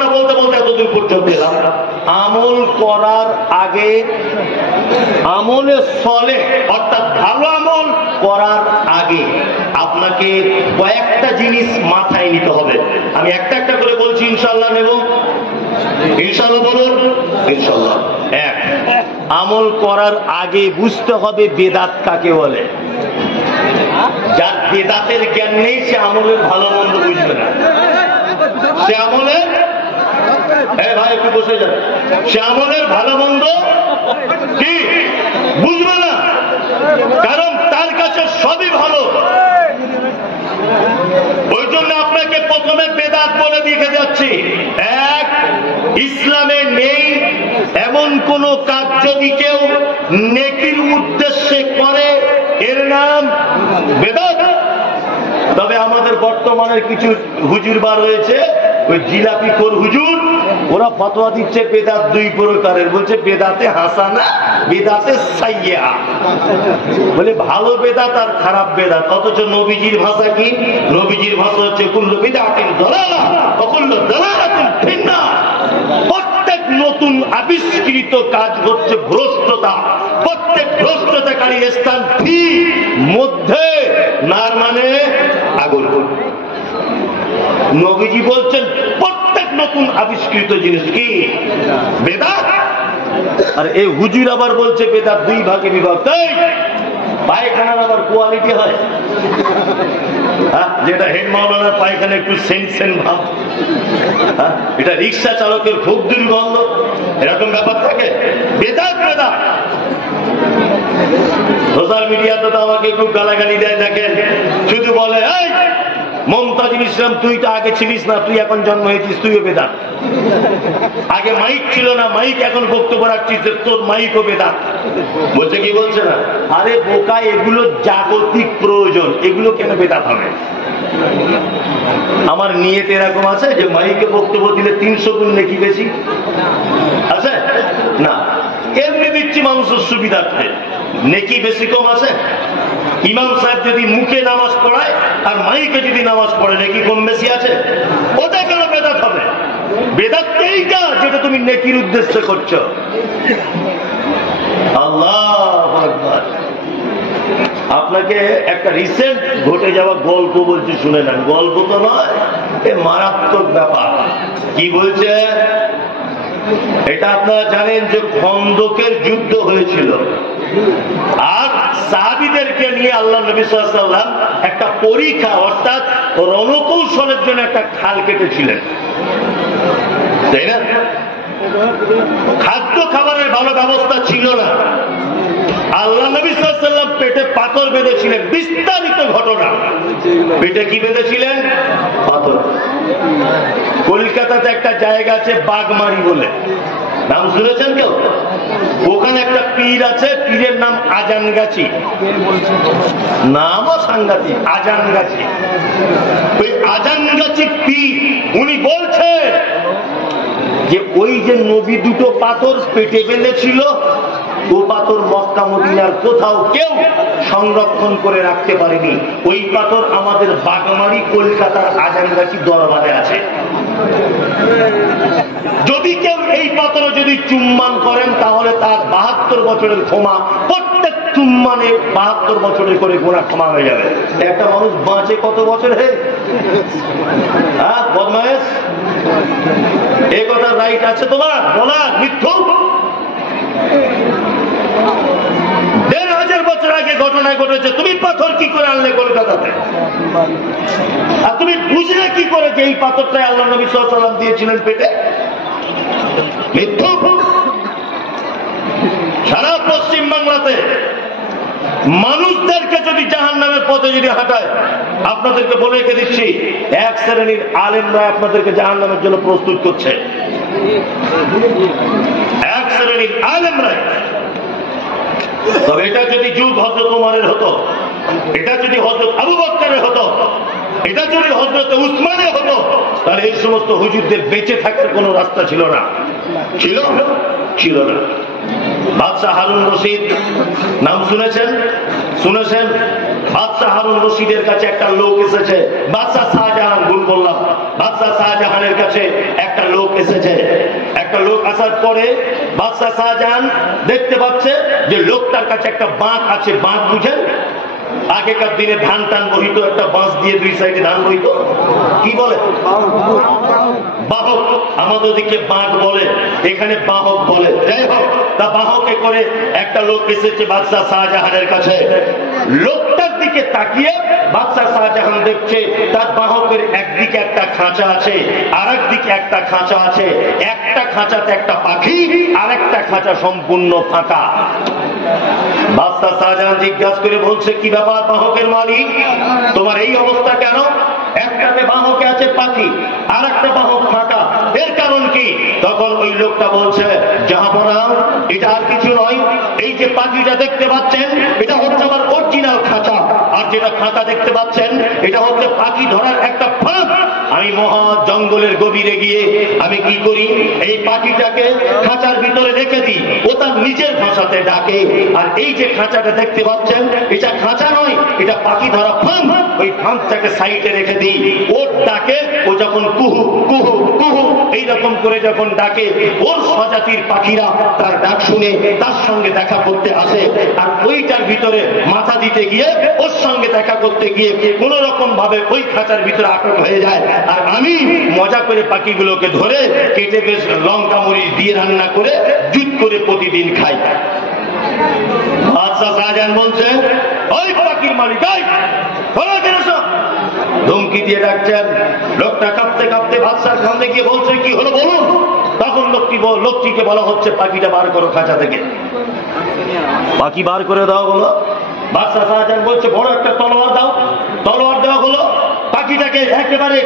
কথাটা বলতে বলতে এতদূর পর্যন্ত এলাম। আমল করার আগে আমলে সলেহ অর্থাৎ ভালো আমল করার আগে আপনাকে কয়েকটা জিনিস মাথায় নিতে হবে। আমি একটা একটা করে বলছি, ইনশাআল্লাহ নেব। ইনশাআল্লাহ বলুন। ইনশাআল্লাহ। এক, আমল করার আগে বুঝতে হবে বেদাত কাকে বলে। যার বেদাতের জ্ঞান নেই সে আমলের ভালো মন্দ বুঝবে না। সে আমলের ভাই একটু বসে যান, সে আমলের ভালো মন্দ কি বুঝবে না, কারণ তার কাছে সবই ভালো। ওই জন্য আপনাকে প্রথমে বেদাত বলে দিয়ে যাচ্ছি। এক, ইসলামে নেই এমন কোন কাজ যদি কেউ নেকির উদ্দেশ্যে করে এর নাম বেদাত। তবে আমাদের বর্তমানের কিছু হুজুর বার হয়েছে, ওই জিলাপি খোর হুজুর, ওরা ফতোয়া দিচ্ছে বেদাত দুই প্রকারের। বলছে বেদাতে হাসানা, বেদাতে সাইয়্যা। বলে ভালো বেদাত আর খারাপ বেদাত। অথচ নবীজির ভাষা কি? নবীজির ভাষা হচ্ছে কুল্লু বিদআতিন দালালা ওয়া কুল্লু দালালাতিন ফিন্নার। প্রত্যেক নতুন আবিষ্কৃত কাজ হচ্ছে ভ্রষ্টতা। প্রত্যেক ভ্রষ্টতাকারী স্থান মধ্যে নার মানে আগুন। নবীজি বলছেন প্রত্যেক নতুন আবিষ্কৃত জিনিস কি? বেদাত। আর এই হুজুর আবার বলছে বেদাত দুই ভাগে বিভক্ত। পায়খানার আবার কোয়ালিটি হয়, যেটা হেড মাওলানার পায়খানা একটু সেন্ট সেন্ট ভাব, এটা রিক্সা চালকের খুব দুর্গন্ধ, এরকম ব্যাপার থাকে। বেদাত বেদাত। সোশ্যাল মিডিয়াতে তো আমাকে খুব গালাগালি দেয়, দেখেন শুধু বলে এই মমতাজুল ইসলাম তুই তো আগে ছিলিস না, তুই এখন জন্ম হয়েছিস, তুইও বেদাত। আগে মাইক ছিল না, মাইক এখন বক্তব্য রাখছিস, তোর মাইকও বেদাত। বলছে কি বলছে না? আরে বোকা, এগুলো জাগতিক প্রয়োজন, এগুলো কেন বেদাত হবে? আমার নিয়ত এরকম আছে যে মাইকে বক্তব্য দিলে 300 গুণ নেকি বেশি আছে না, এমনি দিচ্ছি মানুষের সুবিধার্থে। নেকি বেশি কম আছে? ইমাম সাহেব যদি মুখে নামাজ পড়ায় আর মাইকে যদি নামাজ পড়ে নেকি কম বেশি আছে? ওটা কেন বেদাত হবে? বেদাত এইটা যেটা তুমি নেকির উদ্দেশ্যে করছো। আল্লাহু আকবার। আপনাকে একটা রিসেন্ট ঘটে যাওয়া গল্প বলছি, শুনে নেন। গল্প তো নয়, এ মারাত্মক ব্যাপার। কি বলছে? এটা আপনারা জানেন যে খন্দকের যুদ্ধ হয়েছিল, আর সাহাবীদেরকে নিয়ে আল্লাহ নবী সাল্লাল্লাহু আলাইহি ওয়াসাল্লাম একটা পরীক্ষা অর্থাৎ রণকৌশলের জন্য একটা খাল কেটেছিলেন, তাই না? খাদ্য খাবারের ভালো ব্যবস্থা ছিল না। আল্লাহ নবী সাল্লাল্লাহু আলাইহি ওয়াসাল্লাম পেটে পাথর বেঁধেছিলেন। বিস্তারিত ঘটনা। পেটে কি বেঁধেছিলেন? পাথর। কলকাতাতে একটা জায়গা আছে বাগমারি বলে, নাম শুনেছেন কেউ? ওখানে একটা পীর আছে, পীরের নাম আজানগাছি। নামও সাংঘাতিক, আজানগাছি। ওই আজানগাছি পীর উনি বলছে যে ওই যে নবী দুটো পাথর পেটে বেঁধেছিল, ও পাথর মক্কা মদিনার কোথাও কেউ সংরক্ষণ করে রাখতে পারেনি। ওই পাথর আমাদের বাগমারি কলকাতার আজানগাছি দরবারে আছে। যদি কেউ এই পাথর যদি চুম্বন করেন তাহলে তার 72 বছরের ক্ষমা, প্রত্যেক চুম্বনে 72 বছরের করে গোনা ক্ষমা হয়ে যাবে। একটা মানুষ বাঁচে কত বছর? হে বদমায়েশ, এই কথা রাইট আছে তোমার বলার? মিথ্যুক। 1500 বছর আগে ঘটনা ঘটেছে, তুমি পাথর কি করে আনলে কলকাতাতে? আর তুমি বুঝলে কি করে যে এই পাথরটাই আল্লাহ নবী সাল্লাল্লাহু আলাইহি ওয়াসাল্লাম দিয়েছিলেন পেটে? মিথ্যুক। সারা পশ্চিম বাংলাতে মানুষদেরকে যদি জাহান্নামের পথে যদি হাঁটায়, আপনাদেরকে বলে রেখে দিচ্ছি, এক শ্রেণীর আলেমরা আপনাদেরকে জাহান্নামের জন্য প্রস্তুত করছে। এক শ্রেণীর আলেমরা। তবে এটা যদি যুগ হযরত ওমরের হতো, এটা যদি হযরত আবু বকরের হতো, এটা যদি হযরত উসমানের হতো, তাহলে এই সমস্ত হুজুরদের বেঁচে থাকার কোন রাস্তা ছিল না। ছিল না। বাদশাহ হারুন রশিদ নাম শুনেছেন? বাদশাহ হারুন রশিদের কাছে একটা লোক এসেছে, বাদশাহ শাহজাহান, ভুল বললাম, বাদশাহ শাহজাহানের কাছে একটা লোক এসেছে। একটা লোক আসার পরে বাদশাহ শাহজাহান দেখতে পাচ্ছে যে লোকটার কাছে একটা বাঁক আছে। বাঁক বুঝেন? আগেকার দিনে ধান টান বহিত, একটা বাঁশ দিয়ে দুই সাইডে ধান বহিত, কি বলে? বাহক। আমাদের দিকে বাঁক বলে, এখানে বাহক বলে। যাই হোক, তা বাহকে করে একটা লোক এসেছে বাদশাহ শাহজাহানের কাছে। লোকটার দিকে তাকিয়ে বাদশাহ শাহজাহান দেখছে তার বাহকের একদিকে একটা খাঁচা আছে, আর একদিকে একটা খাঁচা আছে। একটা খাঁচাতে একটা পাখি, আর একটা খাঁচা সম্পূর্ণ ফাঁকা। বাদশাহ শাহজাহান জিজ্ঞাসা করে বলছে, কি ব্যাপার বাহকের মালিক, তোমার এই অবস্থা কেন? একটাতে বাহকে আছে পাখি, আর একটা বাহক ফাঁকা, এর কারণ কি? তখন ওই লোকটা বলছে, জাহাপনা, এটা আর কিছু নয়, এই যে পাখিটা দেখতে পাচ্ছেন এটা হচ্ছে আমার অরিজিনাল খাঁচা, আর যেটা খাঁচা দেখতে পাচ্ছেন এটা হচ্ছে পাখি ধরার একটা ফাঁক। আমি মহা জঙ্গলের গভীরে গিয়ে আমি কি করি, এই পাখিটাকে খাঁচার ভিতরে রেখে দিই, ও তার নিজের ভাষাতে ডাকে। আর এই যে খাঁচাটা দেখতে পাচ্ছেন এটা খাঁচা নয়, এটা পাখি ধরা ফাঁক। ওই ফাঁকটাকে সাইডে রেখে দিই, ওর ডাকে ও যখন কুহু কুহু কুহু এইরকম করে যখন ডাকে, ওর স্বজাতির পাখিরা তার ডাক শুনে তার সঙ্গে দেখা করতে আসে। আর ওইটার ভিতরে মাথা দিতে গিয়ে, ওর সঙ্গে দেখা করতে গিয়ে কোন রকম ভাবে ওই খাঁচার ভিতরে আটক হয়ে যায়। আর আমি মজা করে পাখিগুলোকে ধরে কেটে বেশ লঙ্কা মরিচ দিয়ে রান্না করে জুত করে প্রতিদিন খাই। বাদশাহ শাহজাহান বলছে, ওই পাখির মালিক, ধমকি দিয়ে ডাকছেন। লোকটা কাঁপতে কাঁপতে বাদশার সামনে গিয়ে বলছে, কি হলো বলুন। তখন লোকটিকে বলা হচ্ছে, পাখিটা বার করো খাঁচা থেকে। পাখি বার করে দেওয়া হলো। বাদশাহ শাহজাহান বলছে, বড় একটা তলোয়ার দাও। তলোয়ার দেওয়া হলো, পাখিটাকে একেবারে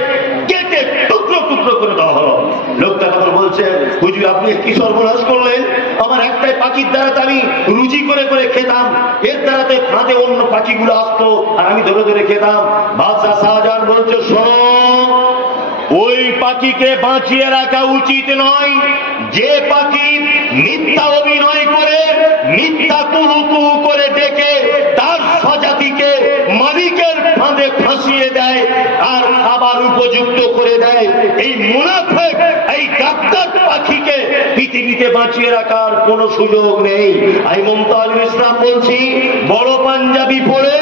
কেটে টুকরো টুকরো করে দেওয়া হলো। লোকটা তখন বলছে, হুজুর আপনি কি সর্বনাশ করলেন, আমার একটাই পাখির দ্বারা আমি রুজি করে করে খেতাম, এর দ্বারাতে ফাঁদে অন্য পাখিগুলো আসতো আর আমি ধরে ধরে খেতাম। বাদশাহ শাহজাহান বলছে, শোনো, ওই পাখিকে বাঁচিয়ে রাখা উচিত নয়। যে পাখি মিথ্যা অভিনয় করে, মিথ্যা কুহু কুহু করে ডেকে তার স্বজাতিকে মালিকের ফাঁদে ফাঁসিয়ে দেয় আর খাবার উপযুক্ত করে দেয়, এই মুনাফিক, এই গাদ্দার পাখিকে পৃথিবীতে বাঁচিয়ে রাখার কোন সুযোগ নেই। আমি মমতা আলী ইসলাম বলছি, বড় পাঞ্জাবি পরে,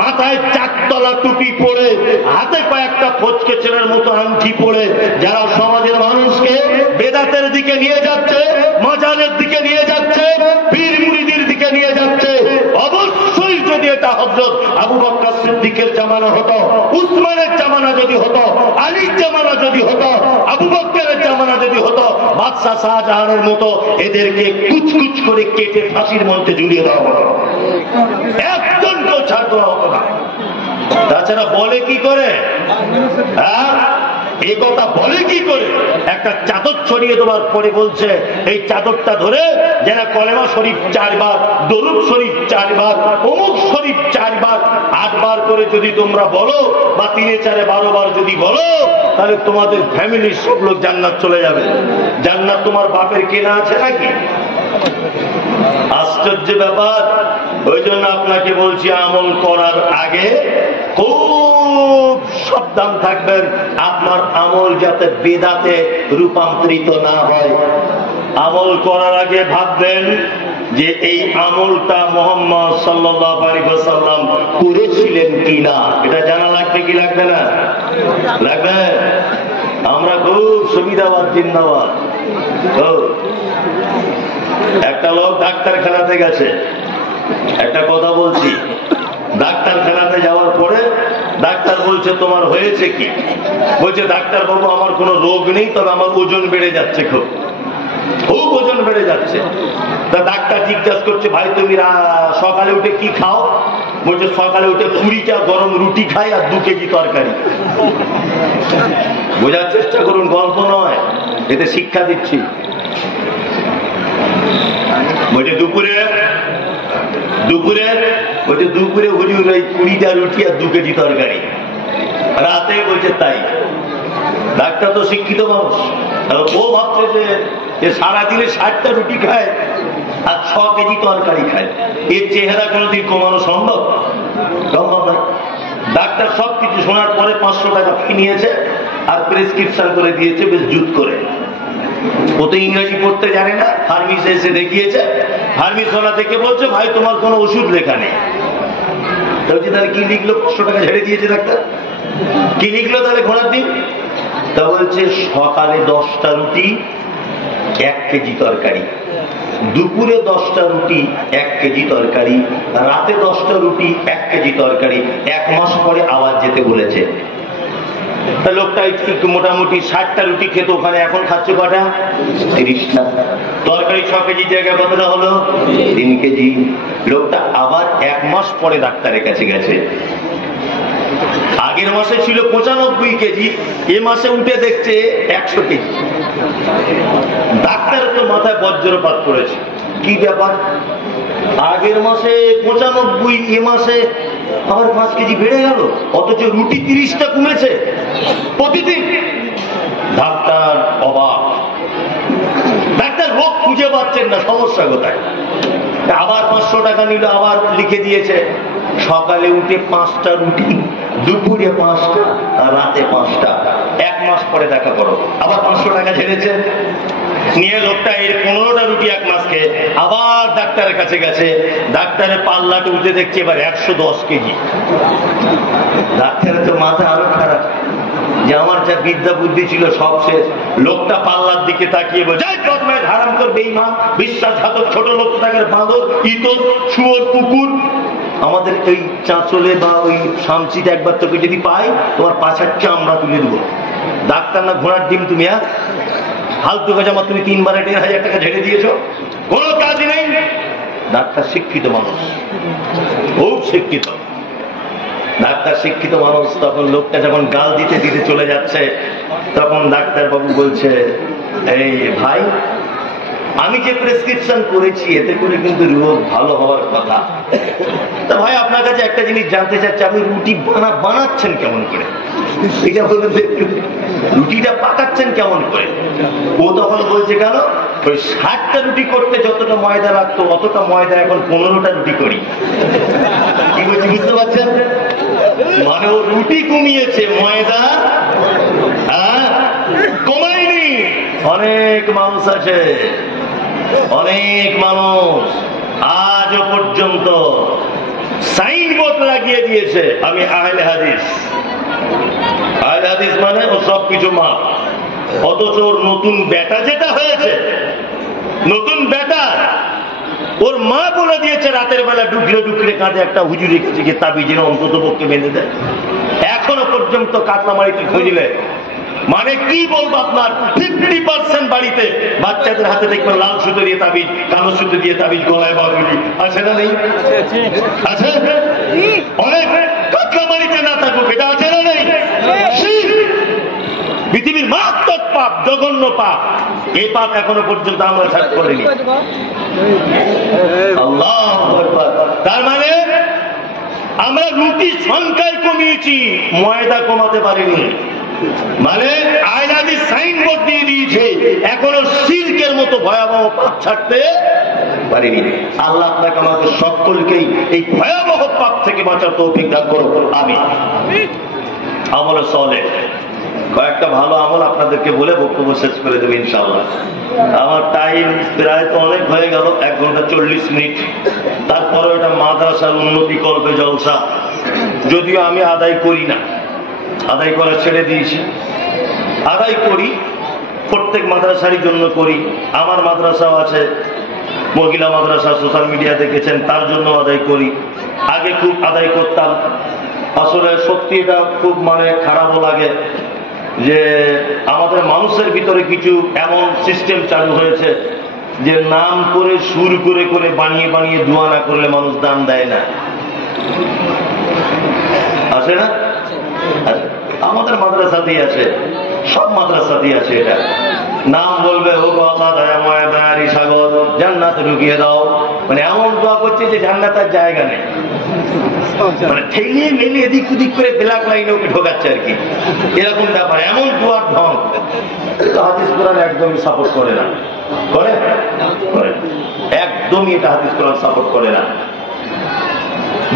মাথায় চাকতলা টুপি পরে, হাতে কয়েকটা ফচকে ছেলের মতো আংটি পরে যারা সমাজের মানুষকে বেদাতের দিকে নিয়ে যাচ্ছে, মাজারের দিকে নিয়ে যাচ্ছে, পীর মুরিদির দিকে নিয়ে যাচ্ছে, অবশ্যই যদি এটা হযরত আবু বকর সিদ্দিকের জামানা হতো, উসমানের জামানা যদি হতো, আলীর জামানা যদি হতো, আবু বকরের জামানা যদি হতো, বাদশাহ শাহজাহানের মতো এদেরকে কুচকুচ করে কেটে ফাঁসির মধ্যে ঝুলিয়ে দেওয়া হতো, একজনকেও ছাড় দেওয়া হতো না। তাছাড়া বলে কি করে, হ্যাঁ, এই কথা বলে কি করে? একটা চাদর ছড়িয়ে দেওয়ার পরে বলছে, এই চাদরটা ধরে যারা কলেমা শরীফ 4 বার, দরুদ শরীফ 4 বার, অমুক শরীফ 4 বার, 8 বার করে যদি তোমরা বলো, বা 3 4 12 বার যদি বলো, তাহলে তোমাদের ফ্যামিলির সব লোক জান্নাত চলে যাবে। জান্নাত তোমার বাপের কেনা আছে নাকি? আশ্চর্য ব্যাপার। ওই জন্য আপনাকে বলছি, আমল করার আগে খুব সাবধান থাকবেন, আপনার আমল যাতে বেদাতে রূপান্তরিত না হয়। আমল করার আগে ভাববেন যে এই আমলটা মুহাম্মদ সাল্লাল্লাহু আলাইহি ওয়াসাল্লাম করেছিলেন কিনা, এটা জানা লাগবে কি লাগবে না? লাগবে। আমরা খুব সুবিধাবাদ, জিন্দাবাদ। একটা লোক ডাক্তারখানাতে গেছে, একটা কথা বলছি, ডাক্তারখানাতে যাওয়ার পরে ডাক্তার বলছে, তোমার হয়েছে কি? বলছে, ডাক্তার বাবু আমার কোনো রোগ নেই, তবে আমার ওজন বেড়ে যাচ্ছে, খুব খুব ওজন বেড়ে যাচ্ছে। তা ডাক্তার জিজ্ঞাসা করছে, ভাই তুমি সকালে উঠে কি খাও? বলছে, সকালে উঠে 20টা গরম রুটি খাই আর 2 কেজি তরকারি। বোঝার চেষ্টা করুন, গল্প নয়, এতে শিক্ষা দিচ্ছি। বলছে দুপুরে হুজুর ওই 20টা রুটি আর 2 কেজি তরকারি। রাতে বলছে তাই। ডাক্তার তো শিক্ষিত মানুষ, ও ভাবছে যে সারাদিনে 60টা রুটি খায় আর 6 কেজি তরকারি খায়, এর চেহারা কোনোদিন কমানো সম্ভব? সম্ভব নয়। ডাক্তার সবকিছু শোনার পরে 500 টাকা ফি নিয়েছে আর প্রেসক্রিপশন করে দিয়েছে বেশ জুত করে। ও তো ইংরেজি পড়তে জানে না, ফার্মেসি এসে দেখিয়েছে, ফার্মেসিওয়ালা থেকে বলছে ভাই তোমার কোনো ওষুধ লেখা নেই। তাহলে কি লিখলো? 500 টাকা ঝেড়ে দিয়েছে ডাক্তার। কি লিখলো তাহলে ঘোড়ার দিন? তা বলছে সকালে 10টা রুটি 1 কেজি তরকারি, দুপুরে 10টা রুটি 1 কেজি তরকারি, রাতে 10টা রুটি 1 কেজি তরকারি। 1 মাস পরে আবার যেতে বলেছে। লোকটা একটু মোটামুটি 60টা রুটি খেত, ওখানে এখন খাচ্ছে কটা? 30টা। তরকারি 6 কেজি জায়গায় কতটা হলো? 3 কেজি। লোকটা আবার 1 মাস পরে ডাক্তারের কাছে গেছে। আগের মাসে ছিল 95 কেজি, এ মাসে উঠে দেখছে 100 কেজি। ডাক্তারের তো মাথায় বজ্রপাত করেছে, কি ব্যাপার? আগের মাসে 95, এ মাসে আবার 5 কেজি বেড়ে গেল, অথচ রুটি 30টা কমেছে প্রতিদিন। ডাক্তার অবাক। ডাক্তার রোগ খুঁজে পাচ্ছেন না, সমস্যা কোথায়? আবার 500 টাকা নিল, আবার লিখে দিয়েছে সকালে উঠে 5টা রুটি, দুপুরে 5টা, আর রাতে 5টা। 1 মাস পরে দেখা করো, আবার 500 টাকা ছেড়েছে। নিয়ে লোকটা এর 15টা রুটি 1 মাস খেয়ে আবার ডাক্তারের কাছে গেছে। ডাক্তারের পাল্লাটা উঠে দেখছে এবার 110 কেজি। ডাক্তারের তো মাথা আরো খারাপ, যে আমার যা বিদ্যা বুদ্ধি ছিল সব শেষ। লোকটা পাল্লার দিকে তাকিয়ে বলছে হারাম কর, বেঈমান, বিশ্বাসঘাতক, ছোট লোক, তাকে বাঁদর, ইতর, শুয়োর, কুকুর। আমাদের ওই চাঁচলে বা ওই শামচিতে একবার তোকে যদি পাই, তোমার পাছার চামড়া তুলে দেবো। ডাক্তার না ঘোড়ার ডিম তুমি? ফালতু জামা তুমি 3 বারে 1,500 টাকা ঝেড়ে দিয়েছ, কোনো কাজ নেই। ডাক্তার শিক্ষিত মানুষ, খুব শিক্ষিত ডাক্তার, শিক্ষিত মানুষ। তখন লোকটা যখন গাল দিতে দিতে চলে যাচ্ছে, তখন ডাক্তার বাবু বলছে এই ভাই, আমি যে প্রেসক্রিপশন করেছি এতে করে কিন্তু রোগ ভালো হওয়ার কথা। তা ভাই আপনার কাছে একটা জিনিস জানতে চাচ্ছি, আপনি রুটি বানাচ্ছেন কেমন করে? এটা বলবেন, রুটিটা পাকাচ্ছেন কেমন করে? ও তখন বলছে কেন, ওই 60টা রুটি করতে যতটা ময়দা লাগতো অতটা ময়দা এখন 15টা রুটি করি। কি বলছি বুঝতে পারছেন? মানে ও রুটি কমিয়েছে, ময়দা কমায়নি। অনেক মানুষ আছে, অনেক মানুষ আজও পর্যন্ত সাইনবোর্ড লাগিয়ে দিয়েছে আমি আহলে হাদিস। আহলে হাদিস মানে ও সবকিছু মা, অথচ ওর নতুন বেটা যেটা হয়েছে, নতুন বেটা, ওর মা বলে দিয়েছে রাতের বেলা ডুকরে ডুকরে কাঁধে একটা হুজুর রেখেছে যে তাবিজের অন্তত পক্ষে বেঁধে দেয়। এখনো পর্যন্ত কাতলামারিতে খুঁজলে, মানে কি বলবো আপনার 50% বাড়িতে বাচ্চাদের হাতে দেখবেন লাল সুতো দিয়ে তাবিজ, কালো সুতো দিয়ে তাবিজ, গলায় বাগুলি আছে না নেই? আছে। অনেক কাতলামারিতে না থাকুক, এটা আছে না নেই? পৃথিবীর মারাত্মক পাপ, জঘন্য পাপ। এই পাপ এখনো পর্যন্ত আমরা ছাড় করিনি। আল্লাহু আকবার। তার মানে আমরা রুটি সংখ্যায় কমিয়েছি, ময়দা কমাতে পারিনি। মানে আইনাদি সাইনবোর্ড দিয়ে দিয়েছে, এখনো শিরকের মতো ভয়াবহ পাপ ছাড়তে পারিনি। আল্লাহ আপনাকে আমাদের সকলকেই এই ভয়াবহ পাপ থেকে বাঁচার তৌফিক দান করুন, আমিন। আমলে সালেহ, কয়েকটা ভালো আমল আপনাদেরকে বলে বক্তব্য শেষ করে দেবো ইনশাআল্লাহ। আমার টাইম প্রায় তো অনেক হয়ে গেল, 1 ঘন্টা 40 মিনিট। তারপরে ওটা মাদ্রাসার উন্নতি করবে জলসা, যদিও আমি আদায় করি না, আদায় করা ছেড়ে দিয়েছি। আদায় করি প্রত্যেক মাদ্রাসারই জন্য করি। আমার মাদ্রাসাও আছে, মহিলা মাদ্রাসা, সোশ্যাল মিডিয়া দেখেছেন, তার জন্য আদায় করি। আগে খুব আদায় করতাম। আসলে সত্যি এটা খুব মানে খারাপও লাগে যে আমাদের মানুষের ভিতরে কিছু এমন সিস্টেম চালু হয়েছে যে নাম করে সুর করে করে বানিয়ে বানিয়ে দোয়া না করলে মানুষ দান দেয় না, আছে না? আমাদের মাদ্রাসাতেই আছে, সব মাদ্রাসাতেই আছে। এটা নাম বলবে ও আল্লাহ দয়াময় দয়ারি সাগর, জান্নাতে ঢুকিয়ে দাও, মানে এমন দোয়া করছে যে জান্নাতের জায়গা নেই, মানে ঠেলিয়ে মেলে এদিক ওদিক করে ব্ল্যাক লাইনে ওকে ঢোকাচ্ছে আর কি, এরকম ব্যাপার। এমন দোয়ার ঢং হাদিস কোরআন একদমই সাপোর্ট করে না, করে একদমই এটা হাদিস কোরআন সাপোর্ট করে না।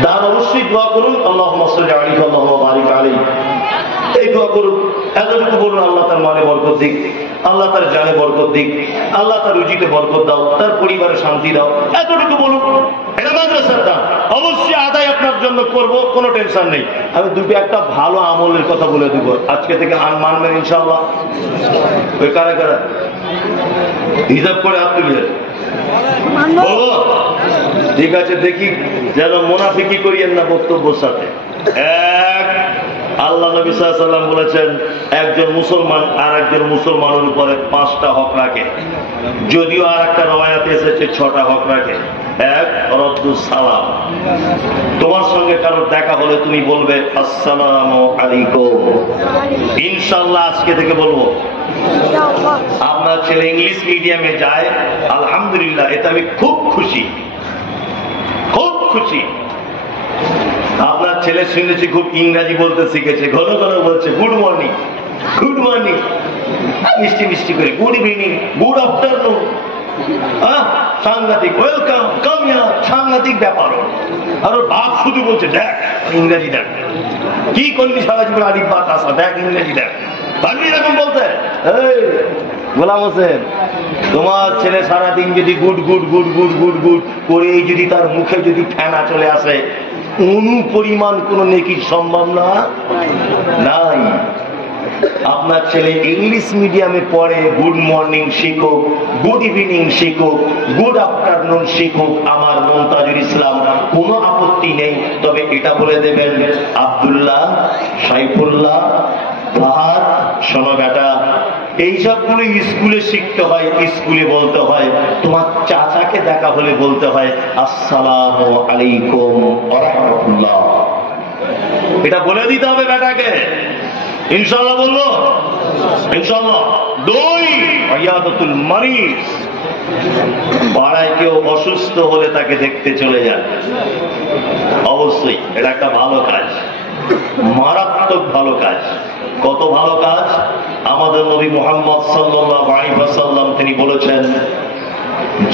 দান অবশ্যই দোয়া করুন, আল্লাহুম্মা সাল্লি আলাইহি ওয়া বারিক আলাইহি, এই দোয়া করুন। এতটুকু বলুন, আল্লাহ তার মানে বরকত দিক, আল্লাহ তার জানে বরকত দিক, আল্লাহ তার রুজিতে বরকত দাও, তার পরিবারে শান্তি দাও, এতটুকু বলুন। এটা মাদ্রাসার দান, অবশ্যই আদায় আপনার জন্য করব, কোনো টেনশন নেই। আমি দুটো একটা ভালো আমলের কথা বলে দিব, আজকে থেকে মানবেন ইনশাআল্লাহ। ওই কারা কারা হিসাব করে হাত তুলিয়ে বলবো? ঠিক আছে, দেখি যেন মুনাফিকি করিয়েন না বক্তব্যের সাথে। এক, আল্লাহ নবী সাল্লাল্লাহু আলাইহি ওয়াসাল্লাম বলেছেন, একজন মুসলমান আর একজন মুসলমানের উপরে 5টা হক রাখে, যদিও আর একটা রওয়ায়াতে এসেছে 6টা হক রাখে। এক, রদ্দুস সালাম, তোমার সঙ্গে কারোর দেখা হলে তুমি বলবে আসসালামু আলাইকুম। ইনশাআল্লাহ আজকে থেকে বলবো। আপনার ছেলে ইংলিশ মিডিয়ামে যায়, আলহামদুলিল্লাহ, এতে আমি খুব খুশি, খুব খুশি। আপনার ছেলে শুনেছি খুব ইংরাজি বলতে শিখেছে, ঘন ঘন বলছে গুড মর্নিং, গুড মর্নিং, মিষ্টি মিষ্টি করে গুড ইভিনিং, গুড আফটারনুন, সাংঘাতিক, ওয়েলকাম, কাম হিয়ার, সাংঘাতিক ব্যাপার। আর ওর বাপ শুধু বলছে দেখ ইংরাজি দেখ, কি করলি সারা জীবন, আলিফ বা তাসা, দেখ ইংরাজি দেখ। পারবি এরকম বলতে? গোলাম হোসেন, তোমার ছেলে সারাদিন যদি good good good good good good করে যদি তার মুখে যদি ফেনা চলে আসে, অনু পরিমাণ কোন নেকির সম্ভাবনা নাই। আপনার ছেলে ইংলিশ মিডিয়ামে পড়ে, গুড মর্নিং শিখুক, গুড ইভিনিং শিখুক, গুড আফটারনুন শিখুক, আমার মুমতাজুল ইসলাম কোনো আপত্তি নেই। তবে এটা বলে দেবেন, আব্দুল্লাহ, সাইফুল্লাহ, ফাহাদ, শোনো বেটা, এইসবগুলো স্কুলে শিখতে হয়, স্কুলে বলতে হয়। তোমার চাচাকে দেখা হলে বলতে হয় আসসালামু আলাইকুম ওয়া রাহমাতুল্লাহ। এটা বলে দিতে হবে বেটাকে। ইনশাআল্লাহ বলবো, ইনশাআল্লাহ। দুই, ইয়াদাতুল মারিজ, পাড়ায় কেউ অসুস্থ হলে তাকে দেখতে চলে যান। অবশ্যই এটা একটা ভালো কাজ, মারাত্মক ভালো কাজ। কত ভালো কাজ! আমাদের নবী মুহাম্মদ সাল্লাল্লাহু আলাইহি ওয়াসাল্লাম তিনি বলেছেন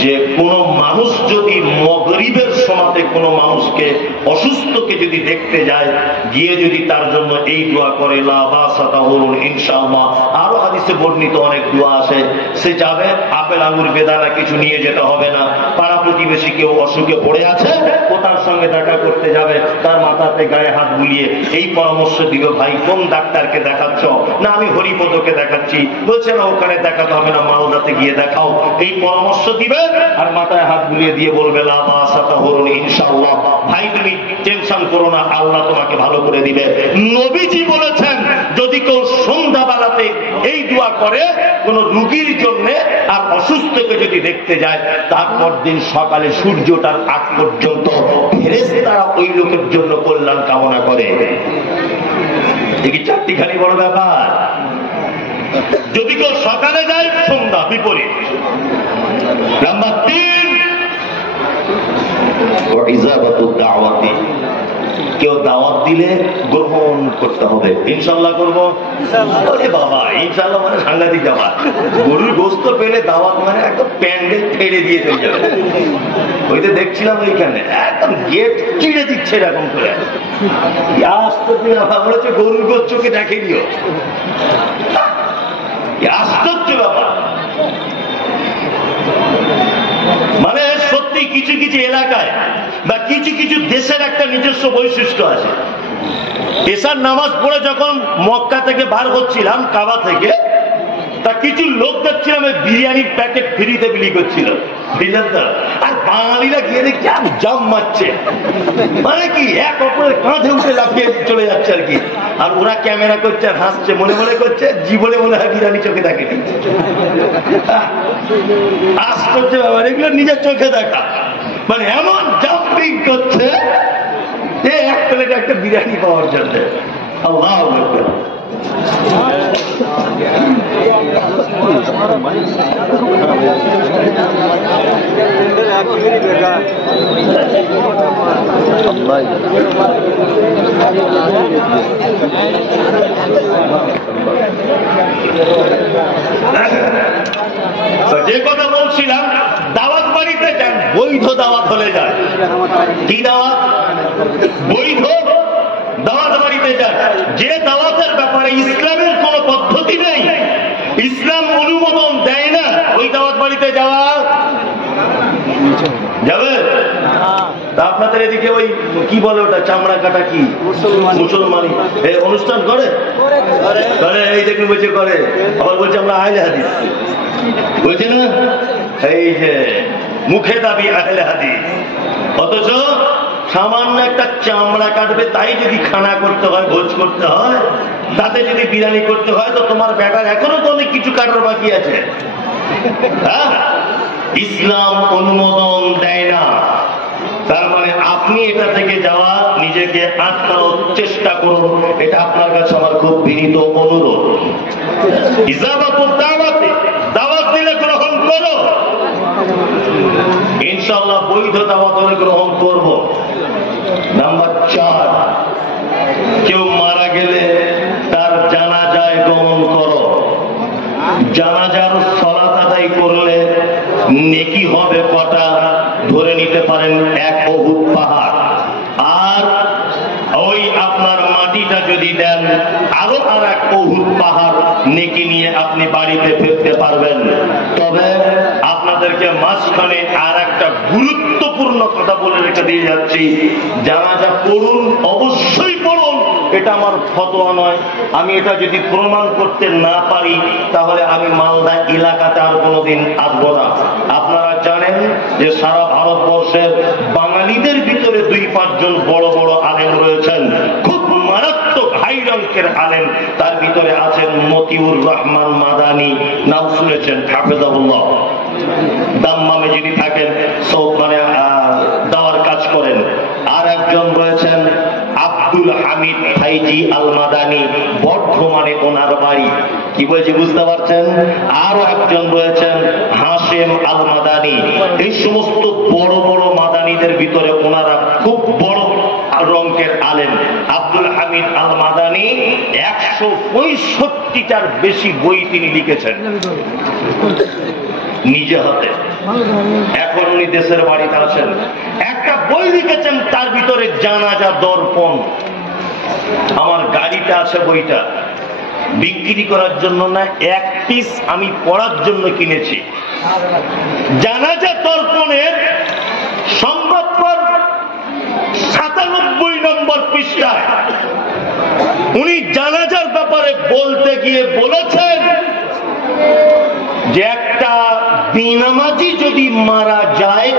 যে কোন মানুষ যদি মাগরিবের সময়তে কোন মানুষকে অসুস্থকে যদি দেখতে যায়, গিয়ে যদি তার জন্য এই দোয়া করে লা বাসা তাহুরুন ইনশাআল্লাহ, আরো হাদিসে বর্ণিত অনেক দোয়া আছে, সে যাবে, আপেল আঙ্গুর বেদানা কিছু নিয়ে যেতে হবে না। পাড়া প্রতিবেশী কেউ অসুখে পড়ে আছে, ও তার সঙ্গে দেখা করতে যাবে, তার মাথাতে গায়ে হাত বুলিয়ে এই পরামর্শ দিবে, ভাই কোন ডাক্তারকে দেখাচ্ছ? না আমি হরিপদকে দেখাচ্ছি। বলছে না ওখানে দেখাতে হবে না, মালদাতে গিয়ে দেখাও। এই পরামর্শ দিবে আর মাথায় হাত বুলিয়ে দিয়ে বলবে লা বাসা তাহুরুন ইনশাআল্লাহ, ভাই তুমি টেনশন করো না, আল্লাহ তোমাকে ভালো করে দিবে। নবীজি বলেছেন যদি কেউ সন্ধ্যাবেলাতে এই দোয়া করে কোন রোগীর জন্য আর অসুস্থকে যদি দেখতে যায়, তারপর দিন সকালে সূর্যটার আগ পর্যন্ত ফেরেশতারা ওই লোকের জন্য কল্যাণ কামনা করে। দেখি চারটিখানি বড় ব্যাপার। যদি কেউ সকালে যায়, সন্ধ্যা বিপরীত। নাম্বার 3, কেউ দাওয়াত দিলে গ্রহণ করতে হবে। ইনশাআল্লাহ করবো। আরে বাবা, ইনশাআল্লাহ মানে সাংঘাতিক ব্যাপার। গরুর গোস্ত পেলে দাওয়াত মানে একদম প্যান্ডেল ছেড়ে দিয়ে চলে যাবে। ওইটা দেখছিলাম, ওইখানে একদম গেট চিড়ে দিচ্ছে এরকম করে। আশ্চর্য, গরুর গোস্তকে দেখে দিও, আশ্চর্য ব্যাপার। মানে সত্যি কিছু কিছু এলাকায় বা কিছু কিছু দেশের একটা নিজস্ব বৈশিষ্ট্য আছে। এশার নামাজ পড়ে যখন মক্কা থেকে বার হচ্ছিলাম, কাবা থেকে, তা কিছু লোক দেখছিলাম বিরিয়ানির প্যাকেট ফ্রিতে বিলি করছিল, বুঝলেন তো? আর বাঙালিরা গিয়ে দেখছি আর জাম মারছে, মানে কি এক অপরের কাঁধে উঠে লাফিয়ে চলে যাচ্ছে আর কি। আর ওরা ক্যামেরা করছে আর হাসছে, মনে মনে করছে জীবনে মনে হয় বিরিয়ানি চোখে দেখেনি। আশ্চর্য ব্যাপার, এগুলো নিজের চোখে দেখা। মানে এমন জাম্পিং করছে এক প্লেট একটা বিরিয়ানি পাওয়ার জন্য। আল্লাহু আকবার। যে কথা বলছিলাম, দাওয়াত বাড়িতে যান, বৈধ দাওয়াত হলে যায়। কি দাওয়াত? বৈধ দাওয়াত বাড়িতে যান, যে দাওয়াতের ব্যাপারে ইসলামের কোন পদ্ধতি নেই, ইসলাম অনুমোদন দেয় না, ওই দাওয়াত বাড়িতে যাওয়া যাবে? তা আপনাদের এদিকে ওই কি বলে ওটা, চামড়া কাটা কি মুসলমানি অনুষ্ঠান করে করে, এই দেখুন বলছে করে, আবার বলছে আমরা আহলে হাদিস, বলছে না এই যে মুখে দাবি আহলে হাদিস, অথচ সামান্য একটা চামড়া কাটবে তাই যদি খানা করতে হয়, ভোজ করতে হয়, তাতে যদি বিরিয়ানি করতে হয়, তো তোমার ব্যাটার এখনো তো অনেক কিছু কাটার বাকি আছে। ইসলাম অনুমোদন দেয় না, তার মানে আপনি এটা থেকে যাওয়া, নিজেকে আটকানোর চেষ্টা করুন, এটা আপনার কাছে আমার খুব বিনীত অনুরোধ। ইজাবাতুল দাওয়াতে, দাওয়াত দিলে গ্রহণ করো, ইনশাআল্লাহ বৈধ দাওয়াত হলে গ্রহণ করব। নাম্বার 4, কেউ মারা গেলে তার জানাজায় গমন করো। জানাজার সালাত আদায় করলে নেকি হবে কটা? ধরে নিতে পারেন 1 উহুদ পাহাড়। আর ওই আপনার মাটিটা যদি দেন, আরো আর 1 উহুদ পাহাড় নেকি নিয়ে আপনি বাড়িতে ফিরতে পারবেন। তবে আপনাদেরকে মাঝখানে আর একটা গুরুত্বপূর্ণ কথা বলে রেখে দিয়ে যাচ্ছি, জানাজা পড়ুন, অবশ্যই পড়ুন, এটা আমার ফতোয়া নয়। আমি এটা যদি প্রমাণ করতে না পারি, তাহলে আমি মালদা এলাকাতে আর কোনোদিন আসবো না। আপনারা জানেন যে সারা ভারতবর্ষের বাঙালিদের ভিতরে 2-5 জন বড় বড় আলেম রয়েছেন, খুব মারাত্মক হাই রঙ্কের আলেম। তার ভিতরে আছেন মতিউর রহমান মাদানী, নাম শুনেছেন, হাফেজাহুল্লাহ। দাম্মামে যিনি থাকেন, মানে দাওয়ার কাজ করেন। আর একজন রয়েছেন আব্দুল হামিদ ফাইজি আল মাদানী, বর্ধমানে ওনার বাড়ি। কি বলছি বুঝতে পারছেন? আরো একজন রয়েছেন হাশেম আল মাদানী। এই সমস্ত বড় বড় মাদানীদের ভিতরে ওনারা খুব বড় রঙ্কের আলেম। আব্দুল হামিদ আল মাদানী 165টার বেশি বই তিনি লিখেছেন নিজে হাতে। এখন উনি দেশের বাড়িতে আছেন। একটা বই লিখেছেন, তার ভিতরে জানাজা দর্পণ। আমার গাড়িতে আছে বইটা, বিক্রি করার জন্য না, 1 পিস আমি পড়ার জন্য কিনেছি। জানাজা দর্পণের সংবাদপত্র 97 নম্বর পৃষ্ঠায় উনি জানাজার ব্যাপারে বলতে গিয়ে বলেছেন যে একটা বেনামাজি যদি মারা যায়,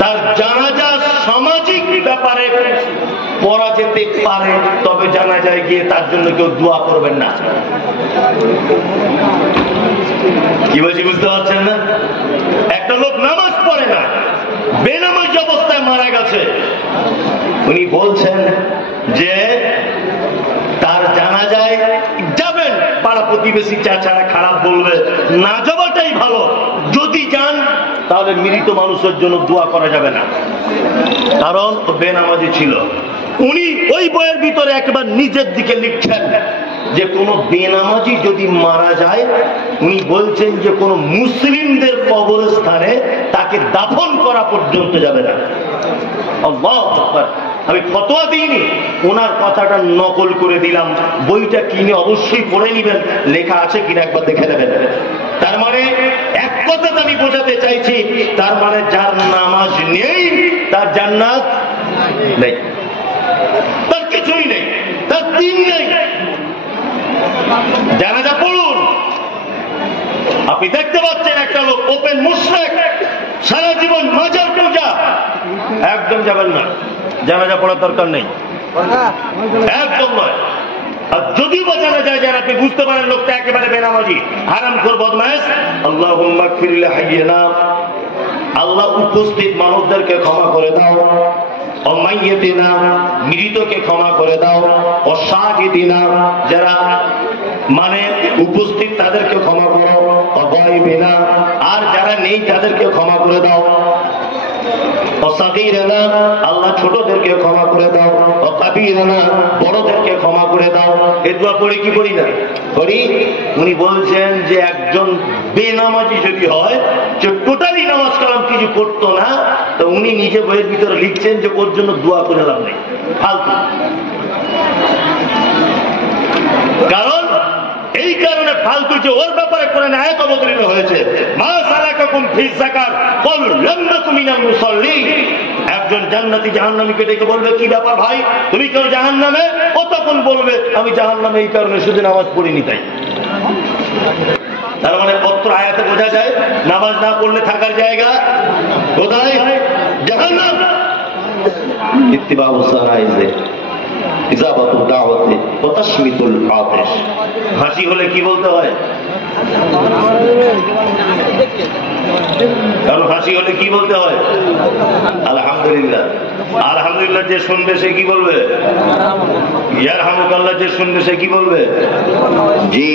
তার জানাজা সামাজিক ব্যাপারে পড়া যেতে পারে, তবে জানাজায় গিয়ে তার জন্য কেউ দোয়া করবেন না। কি বলছি বুঝতে পারছেন না? একটা লোক নামাজ পড়ে না, বেনামাজি অবস্থায় মারা গেছে, উনি বলছেন যে তার জানাজায় যাবেন, পাড়া প্রতিবেশী চাচারা খারাপ বলবে, না যাওয়াটাই ভালো। যদি যান, তাহলে মৃত মানুষের জন্য দোয়া করা যাবে না, কারণ ও বেনামাজি ছিল। উনি ওই বইয়ের ভিতরে একবার নিজের দিকে লিখছেন যে কোন বেনামাজি যদি মারা যায়, উনি বলছেন যে কোন মুসলিমদের কবরস্থানে তাকে দাফন করা পর্যন্ত যাবে না। আল্লাহু আকবার। আমি ফতোয়া দিইনি, ওনার কথাটা নকল করে দিলাম। বইটা কিনে অবশ্যই পড়ে নিবেন, লেখা আছে কিনা একবার দেখে নেবেন। তার মানে এক কথা আমি বোঝাতে চাইছি, তার মানে যার নামাজ নেই তার জান্নাত নেই, তার কিছুই নেই, তার দিন নেই। জানাজা পড়ুন। আপনি দেখতে পাচ্ছেন একটা লোক ওপেন মুশরিক, সারা জীবন মাজার পূজা, একদম যাবেন না, জানাজা পড়ার দরকার নেই, একদম নয়। আর যদি বা জানা যায় যারা আপনি বুঝতে পারেন লোকটা একেবারে বেনামাজি, হারামখোর, বদমাশ, আল্লাহুম্মা গফির লিহাইয়িনা, আল্লাহ উপস্থিত মানুষদেরকে ক্ষমা করে দাও, অমাইয়িতিনা, মৃতকে ক্ষমা করে দাও, অশাহিদিনা, যারা মানে উপস্থিত তাদেরকে ক্ষমা করো, অগাইবিনা, আর যারা নেই তাদেরকে ক্ষমা করে দাও, অসাগীরানা, আল্লাহ ছোটদেরকে ক্ষমা করে দাও, অকাবীরানা, বড়দেরকে ক্ষমা করে দাও। এই দোয়া পড়ি কি পড়ি না? পড়ি। উনি বলছেন যে একজন বেনামাজি যদি হয়, যে টোটালি নামাজ কালাম কিছু করতো না, তো উনি নিজে বইয়ের ভিতরে লিখছেন যে ওর জন্য দোয়া করে লাভ নেই, ফালতু। কারণ এই কারণে ফালতু যে ওর ব্যাপারে কোরআনে আয়াত অবতীর্ণ হয়েছে, মা সালাকাকুম ফি সাকার ক্বাল লাম নাকু মিনাল মুসাল্লিন। একজন জান্নাতি জাহান্নামীকে ডেকে বলবে, কি ব্যাপার ভাই, তুমি কেউ জাহান্নামে? ও তখন বলবে, আমি জাহান্নামে এই কারণে শুধু নামাজ পড়িনি তাই। তার মানে পত্র আয়াতে বোঝা যায় নামাজ না পড়লে থাকার জায়গা কোথায়? জাহান্নাম। ইত্তিবাউ সারাইজে ইজাবাতুদ দাওয়াতি ওয়া তাশমিতুল আতিশ। হাসি হলে কি বলতে হয়? কারণ হাসি হলে কি বলতে হয়? আলহামদুলিল্লাহ। আলহামদুলিল্লাহ যে শুনবে সে কি বলবে? ইয়ারহামুকাল্লাহ যে শুনবে সে কি বলবে? জি,